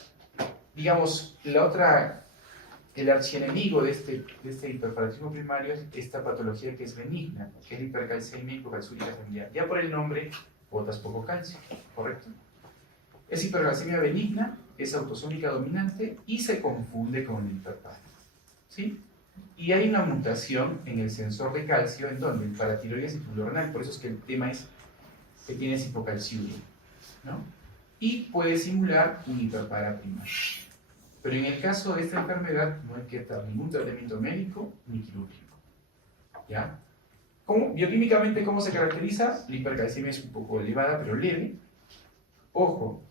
digamos, el archienemigo de este hiperparatismo primario es esta patología que es benigna, que es la hipercalcemia hipocalciúrica familiar. Ya por el nombre, botas poco calcio, ¿correcto? Es hipercalcemia benigna, es autosómica dominante y se confunde con el hiperpara. ¿Sí? Y hay una mutación en el sensor de calcio en donde el paratiroides y renal, por eso es que el tema es que tienes hipocalciuria, ¿no? Y puede simular un hiperpara primario. Pero en el caso de esta enfermedad no hay que dar ningún tratamiento médico ni quirúrgico, ¿ya? Bioquímicamente, ¿cómo se caracteriza? La hipercalcemia es un poco elevada, pero leve. Ojo,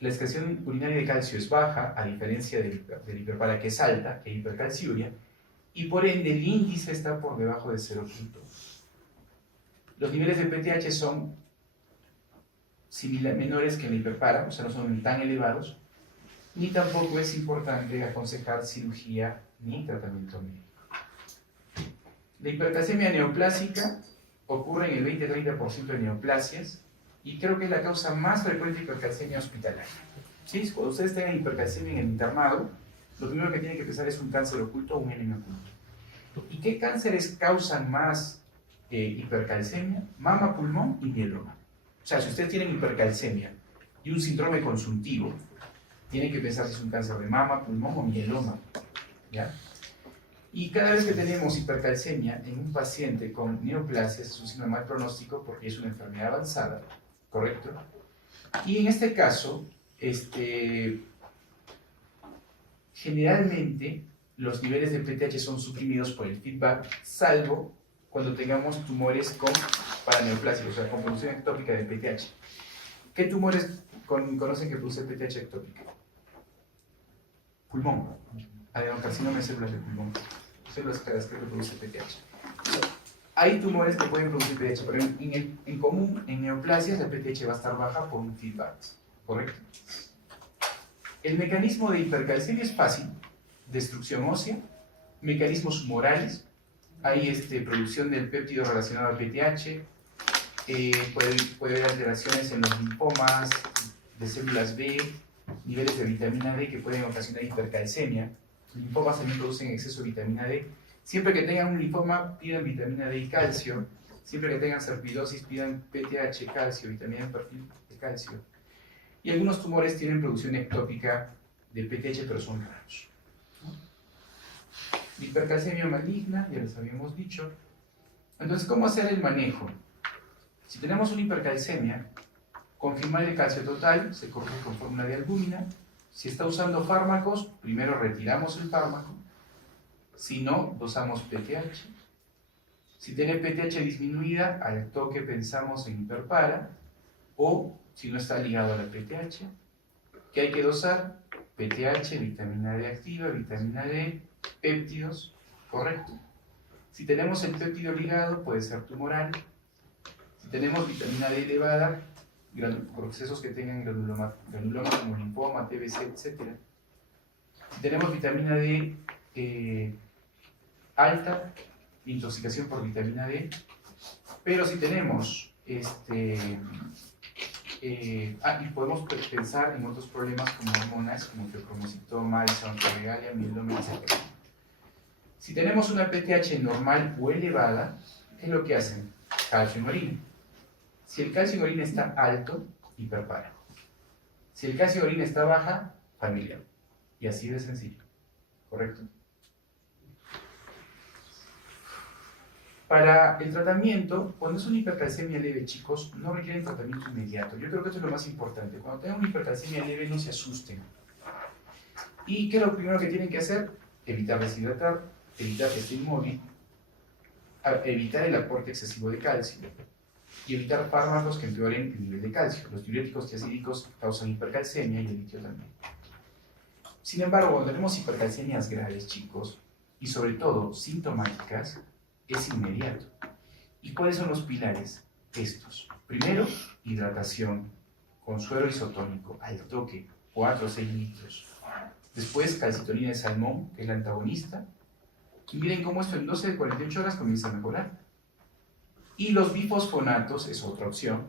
la excreción urinaria de calcio es baja, a diferencia del hiperpara, que es alta, que es hipercalciuria, y por ende el índice está por debajo de 0.1. Los niveles de PTH son menores que en la hiperpara, o sea, no son tan elevados, ni tampoco es importante aconsejar cirugía ni tratamiento médico. La hipercalcemia neoplásica ocurre en el 20-30% de neoplasias y creo que es la causa más frecuente de hipercalcemia hospitalaria. ¿Sí? Cuando ustedes tengan hipercalcemia en el internado, lo primero que tienen que pensar es un cáncer oculto o un enema oculto. ¿Y qué cánceres causan más hipercalcemia? Mama, pulmón y mieloma. O sea, si ustedes tienen hipercalcemia y un síndrome consultivo, tienen que pensar si es un cáncer de mama, pulmón o mieloma, ¿ya? Y cada vez que tenemos hipercalcemia en un paciente con neoplasias es un signo de mal pronóstico porque es una enfermedad avanzada, ¿correcto? Y en este caso, generalmente los niveles de PTH son suprimidos por el feedback, salvo cuando tengamos tumores con paraneoplasia, o sea, con producción ectópica de PTH. ¿Qué tumores conocen que produce PTH ectópica? Pulmón, adenocarcinoma de células de pulmón, células que produce PTH. Hay tumores que pueden producir PTH, pero en común, en neoplasias, la PTH va a estar baja por un feedback, ¿correcto? El mecanismo de hipercalcemia es fácil: destrucción ósea, mecanismos humorales, hay producción del péptido relacionado al PTH, puede haber alteraciones en los linfomas de células B, niveles de vitamina D que pueden ocasionar hipercalcemia. Los linfomas también producen exceso de vitamina D. Siempre que tengan un linfoma, pidan vitamina D y calcio. Siempre que tengan sarcoidosis, pidan PTH, calcio, vitamina de perfil de calcio. Y algunos tumores tienen producción ectópica de PTH, pero son raros. La hipercalcemia maligna, ya les habíamos dicho. Entonces, ¿cómo hacer el manejo? Si tenemos una hipercalcemia, confirmar el calcio total, se corrige con fórmula de albúmina. Si está usando fármacos, primero retiramos el fármaco. Si no, dosamos PTH. Si tiene PTH disminuida, al toque pensamos en hiperpara. O, si no está ligado a la PTH, ¿qué hay que dosar? PTH, vitamina D activa, vitamina D, péptidos, correcto. Si tenemos el péptido ligado, puede ser tumoral. Si tenemos vitamina D elevada, procesos que tengan granuloma como linfoma, TBC, etc. Si tenemos vitamina D alta, intoxicación por vitamina D. Pero si tenemos y podemos pensar en otros problemas como hormonas, como feocromocitoma, isontroregalia, mieloma, etc. Si tenemos una PTH normal o elevada, ¿qué es lo que hacen? Calcio en orina. Si el calcio en orina está alto, hiperpara. Si el calcio en orina está baja, familiar. Y así de sencillo. ¿Correcto? Para el tratamiento, cuando es una hipercalcemia leve, chicos, no requieren tratamiento inmediato. Yo creo que esto es lo más importante. Cuando tengan una hipercalcemia leve, no se asusten. ¿Y qué es lo primero que tienen que hacer? Evitar deshidratar, evitar que esté inmóvil, evitar el aporte excesivo de calcio y evitar fármacos que empeoren el nivel de calcio. Los diuréticos tiazídicos causan hipercalcemia y el litio también. Sin embargo, cuando tenemos hipercalcemias graves, chicos, y sobre todo sintomáticas, es inmediato. ¿Y cuáles son los pilares? Estos. Primero, hidratación con suero isotónico al toque, 4 o 6 litros. Después, calcitonina de salmón, que es la antagonista. Y miren cómo esto en 12 de 48 horas comienza a mejorar. Y los bifosfonatos es otra opción.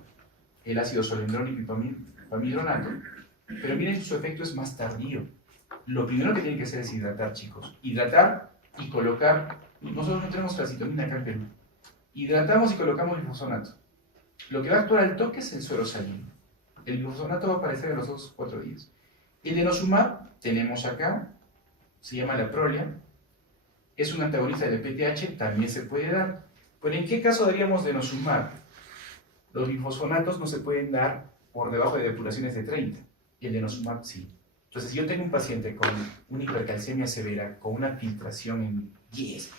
El ácido solendrónico y pamidronato. Pero miren, su efecto es más tardío. Lo primero que tienen que hacer es hidratar, chicos. Hidratar y colocar. Nosotros no tenemos calcitonina acá en Perú. Hidratamos y colocamos bifosfonato. Lo que va a actuar al toque es el suero salino. El bifosfonato va a aparecer en los 2 o 4 días. El denosumab tenemos acá, se llama la Prolia. es un antagonista del PTH, también se puede dar. Pero ¿en qué caso daríamos denosumab? Los linfosfonatos no se pueden dar por debajo de depuraciones de 30, y el denosumab sí. Entonces, si yo tengo un paciente con una hipercalcemia severa, con una filtración en 10,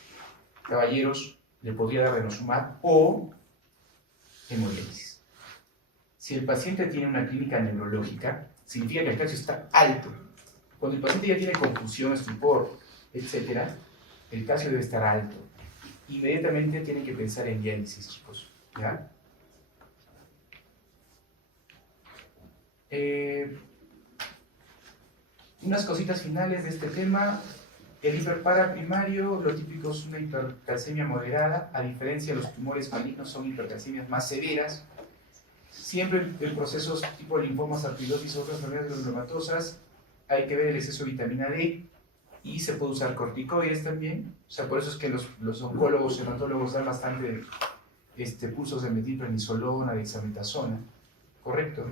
caballeros, le podría dar denosumab o hemodiálisis. Si el paciente tiene una clínica neurológica, significa que el calcio está alto. Cuando el paciente ya tiene confusión, estupor, etc., el calcio debe estar alto. Inmediatamente tienen que pensar en diálisis, chicos. ¿Ya? Unas cositas finales de este tema. El hiperpara primario, lo típico es una hipercalcemia moderada, a diferencia de los tumores malignos, son hipercalcemias más severas. Siempre en procesos tipo linfomas, sarcoidosis o otras enfermedades granulomatoosas, hay que ver el exceso de vitamina D y se puede usar corticoides también. O sea, por eso es que los oncólogos, hematólogos dan bastante pulsos de metilprednisolona, de dexametasona, ¿correcto?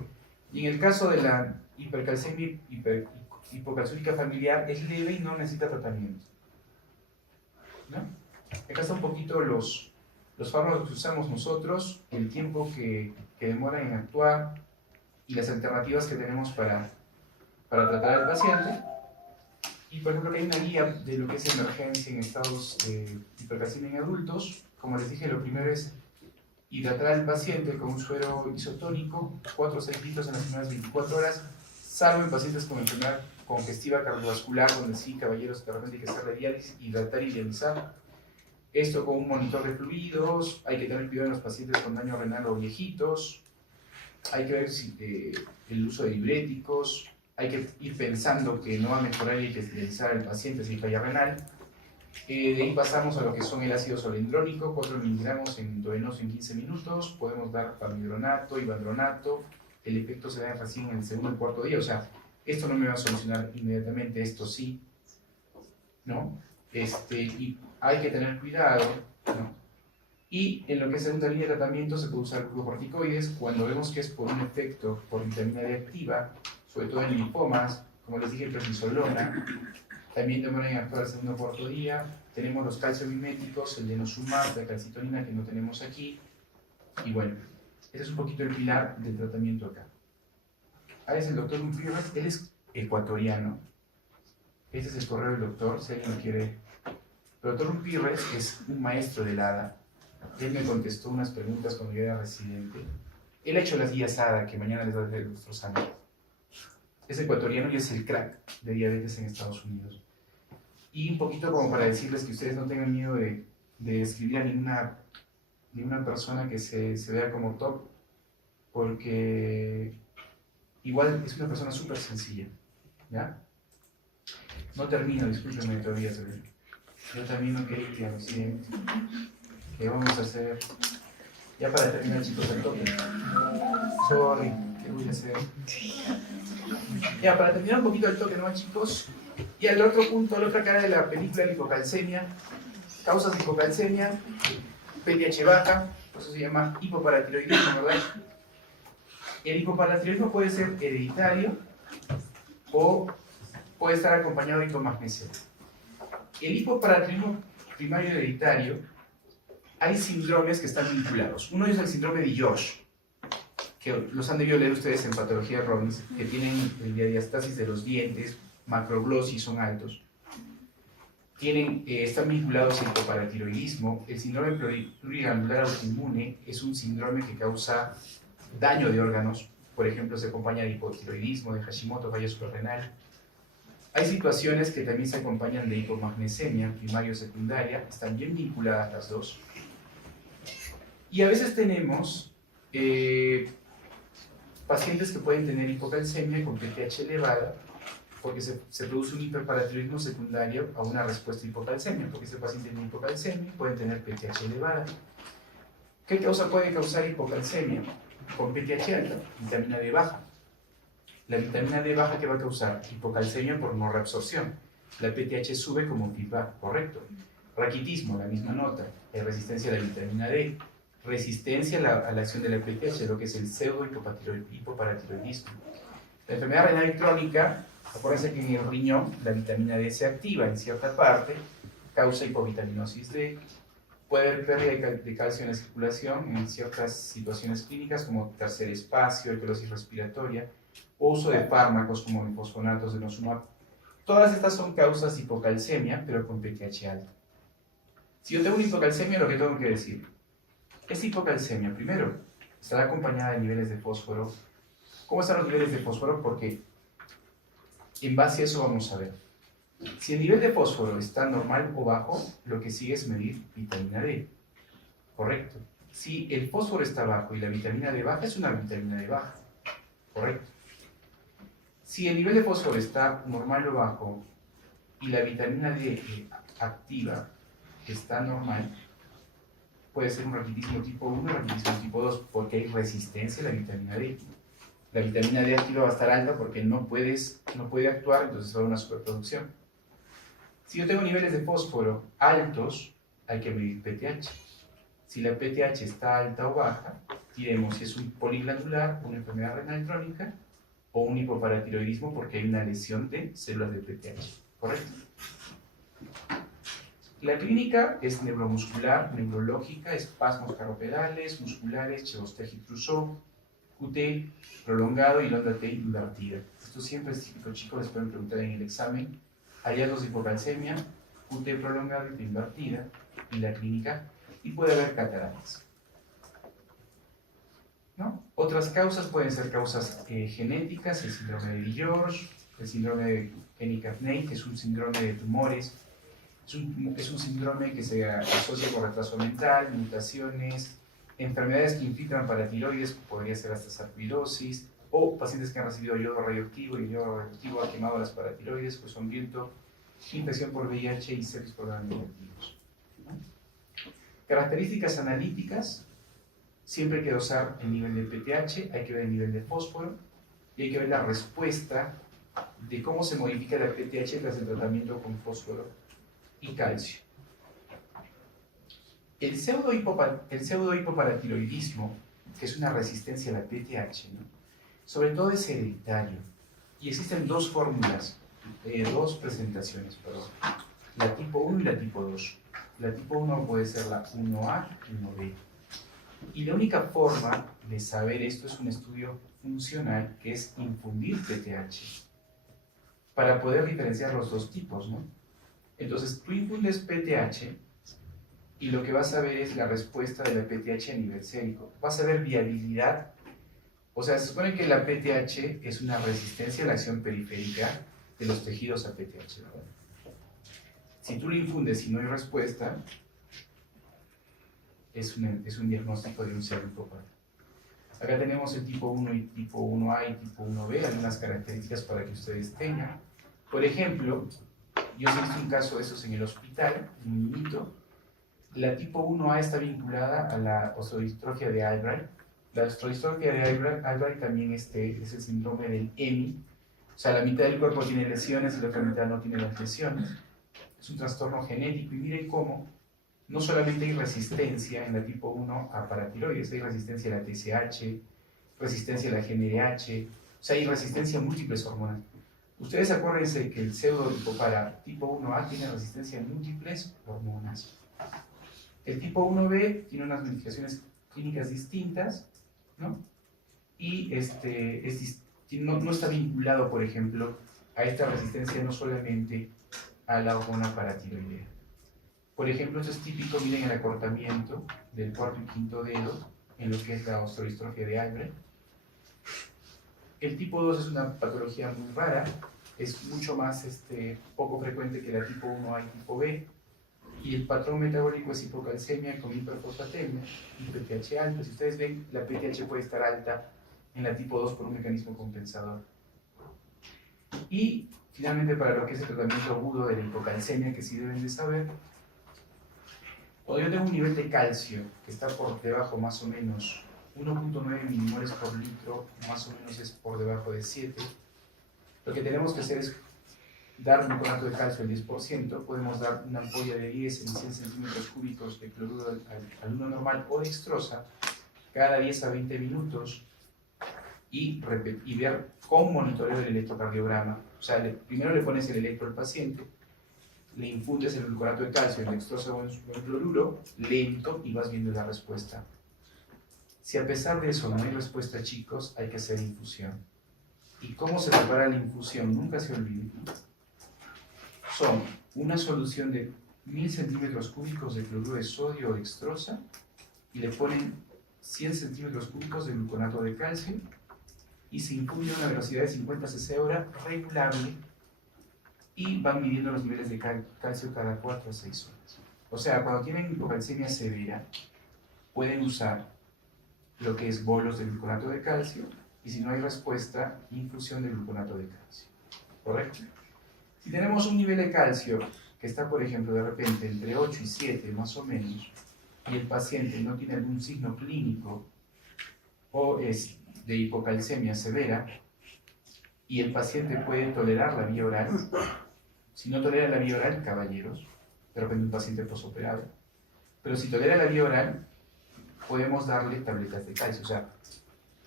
Y en el caso de la hipercalcemia hipocalcúrica familiar es leve y no necesita tratamiento, ¿no? Acá está un poquito los fármacos que usamos nosotros, el tiempo que demoran en actuar y las alternativas que tenemos para tratar al paciente. Y por ejemplo, que hay una guía de lo que es emergencia en estados de hipercalcemia en adultos. Como les dije, lo primero es hidratar al paciente con un suero isotónico, 4 o 6 litros en las primeras 24 horas, salvo en pacientes con enfermedad congestiva cardiovascular, donde sí, caballeros, de repente hay que hacer diálisis, hidratar y dializar. Esto con un monitor de fluidos, hay que tener cuidado en los pacientes con daño renal o viejitos, hay que ver si, el uso de diuréticos, hay que ir pensando que no va a mejorar y hay que dializar al paciente si hay falla renal. De ahí pasamos a lo que son el ácido solendrónico, 4 miligramos en endovenoso en 15 minutos, podemos dar palmidronato, ivandronato, el efecto se da recién en el segundo o cuarto día, o sea, esto no me va a solucionar inmediatamente, esto sí, ¿no? Y hay que tener cuidado, ¿no? Y en lo que es segunda línea de tratamiento se puede usar glucocorticoides cuando vemos que es por un efecto por vitamina D activa, sobre todo en linfomas, como les dije, prednisolona. También demoran en actuar el segundo o cuarto día. Tenemos los calciomiméticos, el denosumab, la calcitonina que no tenemos aquí. Y bueno, ese es un poquito el pilar del tratamiento acá. Ahí es el doctor Unpirres, él es ecuatoriano. Este es el correo del doctor, si alguien lo quiere. El doctor Unpirres es un maestro del ADA. Él me contestó unas preguntas cuando yo era residente. Él ha hecho las guías ADA que mañana les voy a hacer nuestros amigos. Es ecuatoriano y es el crack de diabetes en Estados Unidos. Y un poquito como para decirles que ustedes no tengan miedo de escribir a ninguna persona que se vea como top, porque igual es una persona súper sencilla, ¿ya? No termino, discúlpenme todavía, yo termino, que lo siento. ¿Qué vamos a hacer? Ya para terminar, chicos, el toque. Sorry, ¿qué voy a hacer? Ya, para terminar un poquito el toque, ¿no, chicos? Y al otro punto, la otra cara de la película de hipocalcemia, causas de hipocalcemia, PTH baja, por eso se llama hipoparatiroidismo, ¿verdad? El hipoparatiroidismo puede ser hereditario o puede estar acompañado de hipomagnesia. El hipoparatiroidismo primario hereditario, hay síndromes que están vinculados. Uno es el síndrome de Josh, que los han debido leer ustedes en patología Robbins, que tienen diastasis de los dientes, macroglosis, son altos. Están vinculados al hipoparatiroidismo. El síndrome plurigranular autoinmune es un síndrome que causa daño de órganos. Por ejemplo, se acompaña de hipotiroidismo, de Hashimoto, falla suprarrenal. Hay situaciones que también se acompañan de hipomagnesemia, primaria o secundaria, están bien vinculadas las dos. Y a veces tenemos pacientes que pueden tener hipocalcemia con PTH elevada, porque se produce un hiperparatiroidismo secundario a una respuesta a hipocalcemia, porque ese paciente tiene hipocalcemia, pueden tener PTH elevada. ¿Qué causa puede causar hipocalcemia? Con PTH alta, vitamina D baja. La vitamina D baja, ¿qué va a causar? Hipocalcemia por no reabsorción. La PTH sube como feedback, correcto. Raquitismo, la misma nota. Hay resistencia a la vitamina D. Resistencia a la acción de la PTH, lo que es el pseudo-hipoparatiroidismo. La enfermedad renal crónica, acuérdense que en el riñón la vitamina D se activa en cierta parte, causa hipovitaminosis D. Puede haber pérdida de calcio en la circulación en ciertas situaciones clínicas como tercer espacio, alcalosis respiratoria, o uso de fármacos como bifosfonatos de denosumab. Todas estas son causas de hipocalcemia, pero con PTH alto. Si yo tengo una hipocalcemia, lo que tengo que decir, esta hipocalcemia, primero, estará acompañada de niveles de fósforo. ¿Cómo están los niveles de fósforo? Porque en base a eso vamos a ver. Si el nivel de fósforo está normal o bajo, lo que sigue es medir vitamina D. Correcto. Si el fósforo está bajo y la vitamina D baja, es una vitamina D baja. Correcto. Si el nivel de fósforo está normal o bajo y la vitamina D activa está normal, puede ser un raquitismo tipo 1 y raquitismo tipo 2, porque hay resistencia a la vitamina D. La vitamina D activa va a estar alta porque no puede actuar, entonces va a haber una superproducción. Si yo tengo niveles de fósforo altos, hay que medir PTH. Si la PTH está alta o baja, diremos si es un poliglandular, una enfermedad renal crónica o un hipoparatiroidismo porque hay una lesión de células de PTH. ¿Correcto? La clínica es neuromuscular, neurológica, espasmos carpedales, musculares, Chevostel-Trousseau, QT prolongado y lambda T invertida. Esto siempre es típico, chicos, les pueden preguntar en el examen. Hallazgos de hipocalcemia, QT prolongado y T invertida, y la clínica, y puede haber cataratas. ¿No? Otras causas pueden ser causas genéticas, el síndrome de George, el síndrome de Kenny-Caffney, que es un síndrome de tumores. Es un síndrome que se asocia con retraso mental, mutaciones, enfermedades que infiltran paratiroides, podría ser hasta sarcoidosis, o pacientes que han recibido yodo radioactivo y el yodo radioactivo ha quemado las paratiroides, pues son viento, infección por VIH y sepsis por gram negativos. Características analíticas, siempre hay que dosar el nivel de PTH, hay que ver el nivel de fósforo y hay que ver la respuesta de cómo se modifica la PTH tras el tratamiento con fósforo y calcio. El pseudohipoparatiroidismo, que es una resistencia a la PTH, ¿no? Sobre todo es hereditario. Y existen dos fórmulas, dos presentaciones, perdón. La tipo 1 y la tipo 2. La tipo 1 puede ser la 1A y 1B. Y la única forma de saber esto es un estudio funcional, que es infundir PTH, para poder diferenciar los dos tipos, ¿no? Entonces, tú infundes PTH y lo que vas a ver es la respuesta de la PTH a nivel sérico. Vas a ver viabilidad. O sea, se supone que la PTH es una resistencia a la acción periférica de los tejidos a PTH, ¿verdad? Si tú lo infundes y no hay respuesta, es un diagnóstico de un pseudohipopar. Acá tenemos el tipo 1 y tipo 1A y tipo 1B, algunas características para que ustedes tengan. Por ejemplo, yo he visto un caso de esos en el hospital, un niñito. La tipo 1A está vinculada a la osteodistrofia de Albright. La osteodistrofia de Albright también es el síndrome del EMI. O sea, la mitad del cuerpo tiene lesiones y la otra mitad no tiene las lesiones. Es un trastorno genético y miren cómo no solamente hay resistencia en la tipo 1 a paratiroides, hay resistencia a la TSH, resistencia a la GnRH, o sea, hay resistencia a múltiples hormonas. Ustedes acuérdense que el pseudohipopara tipo 1A tiene resistencia a múltiples hormonas. El tipo 1B tiene unas modificaciones clínicas distintas, ¿no? Y no está vinculado, por ejemplo, a esta resistencia no solamente a la hormona paratiroidea. Por ejemplo, esto es típico, miren el acortamiento del cuarto y quinto dedo en lo que es la osteodistrofia de Albright. El tipo 2 es una patología muy rara, es mucho más poco frecuente que la tipo 1A y tipo B, y el patrón metabólico es hipocalcemia con hiperfosfatemia y PTH alto. Si ustedes ven, la PTH puede estar alta en la tipo 2 por un mecanismo compensador. Y finalmente, para lo que es el tratamiento agudo de la hipocalcemia, que sí deben de saber, cuando yo tengo un nivel de calcio que está por debajo más o menos 1.9 milimoles por litro, más o menos es por debajo de 7, lo que tenemos que hacer es dar un conato de calcio al 10%, podemos dar una ampolla de 10 en 100 centímetros cúbicos de cloruro al 1 normal o dextrosa cada 10 a 20 minutos y ver con monitoreo del electrocardiograma. O sea, primero le pones el electro al paciente, le infundes el gluconato de calcio, el dextrosa o el cloruro, lento, y vas viendo la respuesta. Si a pesar de eso no hay respuesta, chicos, hay que hacer infusión. ¿Y cómo se prepara la infusión? Nunca se olviden. Son una solución de 1000 centímetros cúbicos de cloruro de sodio o dextrosa y le ponen 100 centímetros cúbicos de gluconato de calcio y se infunde a una velocidad de 50 cc hora regulable y van midiendo los niveles de calcio cada 4 a 6 horas. O sea, cuando tienen hipocalcemia severa, pueden usar lo que es bolos de gluconato de calcio y si no hay respuesta, infusión de gluconato de calcio. ¿Correcto? Si tenemos un nivel de calcio que está, por ejemplo, de repente entre 8 y 7 más o menos, y el paciente no tiene algún signo clínico o es de hipocalcemia severa, y el paciente puede tolerar la vía oral, si no tolera la vía oral, caballeros, de repente un paciente posoperado, pero si tolera la vía oral, podemos darle tabletas de calcio. O sea,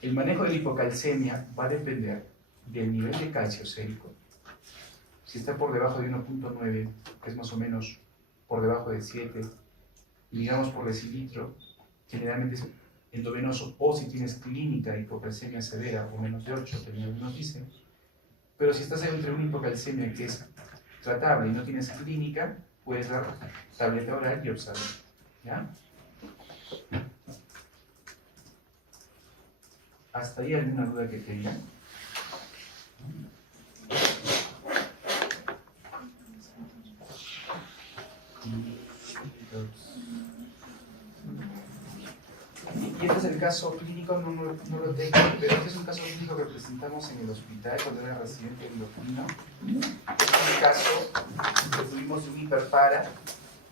el manejo de la hipocalcemia va a depender del nivel de calcio sérico. Si está por debajo de 1.9, que es más o menos por debajo de 7 miligramos por decilitro, generalmente es endovenoso, o si tienes clínica de hipocalcemia severa, o menos de 8, también algunos dicen. Pero si estás entre una hipocalcemia que es tratable y no tienes clínica, puedes dar tableta oral y observar. ¿Ya? ¿Hasta ahí alguna duda que tengan? Y este es el caso clínico, no lo tengo, pero este es un caso clínico que presentamos en el hospital cuando era residente endocrino. Este es un caso que tuvimos de un hiperpara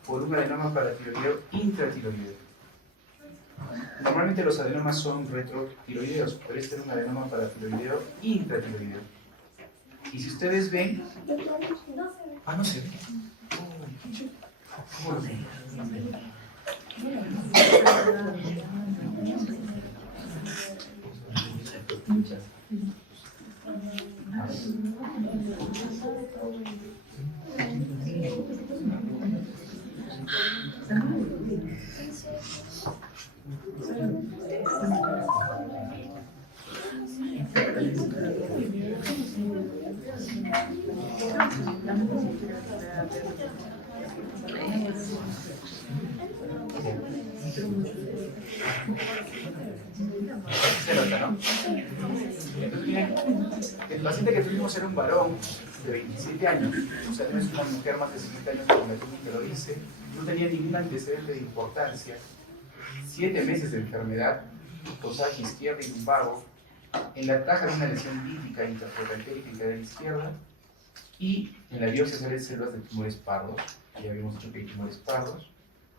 por un adenoma paratiroideo intratiroideo. Normalmente los adenomas son retrotiroideos, pero este era un adenoma paratiroideo intratiroideo. Y si ustedes ven... Ah, no se ve. ¿Cómo lo ven? Se nota, ¿no? Entonces, miren, el paciente que tuvimos era un varón de 27 años, o sea, no es una mujer más de 50 años como la que lo dice, no tenía ningún antecedente de importancia, 7 meses de enfermedad, cosaje izquierda y lumbago, en la taja de una lesión lítica interfrontaliérica en cadera izquierda, y en la biopsia salen células de tumores pardos, ya habíamos dicho que hay tumores pardos,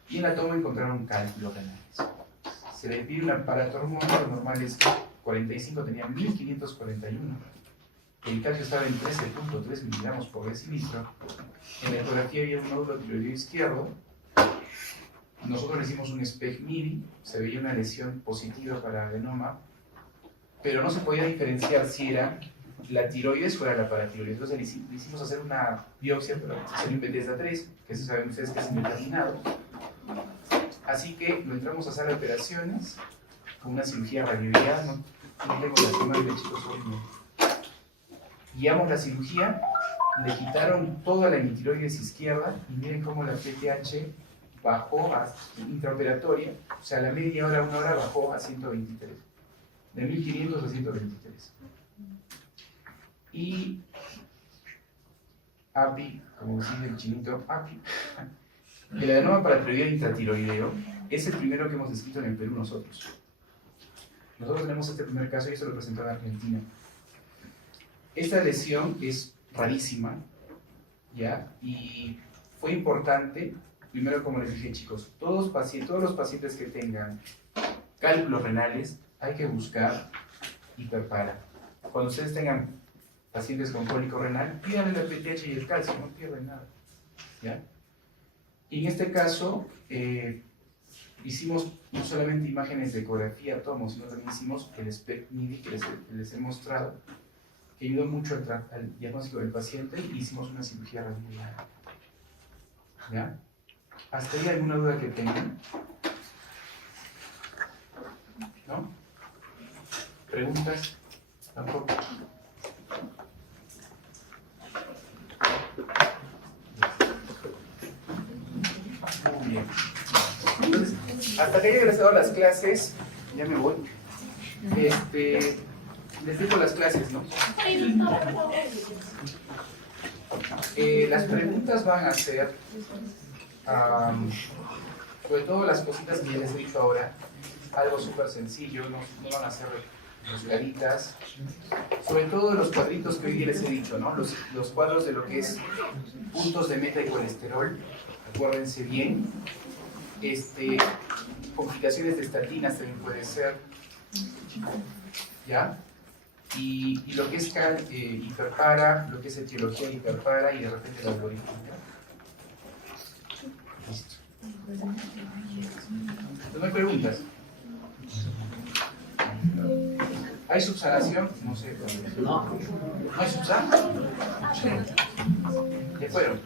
y en la toma encontraron cálculos renales. Se le pide un aparato hormonal, lo normal es 45, tenía 1541. El calcio estaba en 13.3 miligramos por decilitro. En la ecografía había un nódulo tiroideo izquierdo. Nosotros le hicimos un SPECT-MIDI, se veía una lesión positiva para adenoma, pero no se podía diferenciar si era la tiroides o era la paratiroides. Entonces le hicimos hacer una biopsia, pero salió un beta-3, que eso saben ustedes que es indeterminado. Así que lo entramos a sala de operaciones con una cirugía radioidal, no tengo la semana de chicos hoy no. Guiamos la cirugía, le quitaron toda la hemitiroides izquierda y miren cómo la PTH bajó a intraoperatoria, o sea, a la media hora, una hora bajó a 123, de 1500 a 123. Y API, como dice el chinito, API. El adenoma paratiroideo intratiroideo es el primero que hemos descrito en el Perú nosotros. Nosotros tenemos este primer caso y esto lo presentó en Argentina. Esta lesión es rarísima, ¿ya? Y fue importante, primero como les dije chicos, todos los pacientes que tengan cálculos renales hay que buscar hiperpara. Cuando ustedes tengan pacientes con cólico renal, pídanle la PTH y el calcio, no pierden nada, ¿ya? Y en este caso, hicimos no solamente imágenes de ecografía, tomos, sino también hicimos el SPECT-MIDI que les he mostrado, que ayudó mucho al diagnóstico del paciente y hicimos una cirugía radiológica. ¿Ya? ¿Hasta ahí alguna duda que tengan? ¿No? ¿Preguntas? Tampoco. Muy bien. Entonces, hasta que haya regresado a las clases, ya me voy. Les dejo las clases, ¿no? Las preguntas van a ser, sobre todo las cositas que ya les he dicho ahora, algo súper sencillo, no van a ser buscaditas. Sobre todo los cuadritos que hoy día les he dicho, ¿no? Los cuadros de lo que es puntos de meta y colesterol, acuérdense bien. Complicaciones de estatinas también puede ser, ¿ya? Y lo que es hiperpara, lo que es etiología hiperpara y de repente el algoritmo. Listo. ¿No hay preguntas? ¿Hay subsanación? No sé. ¿No hay subsan? ¿Ya fueron?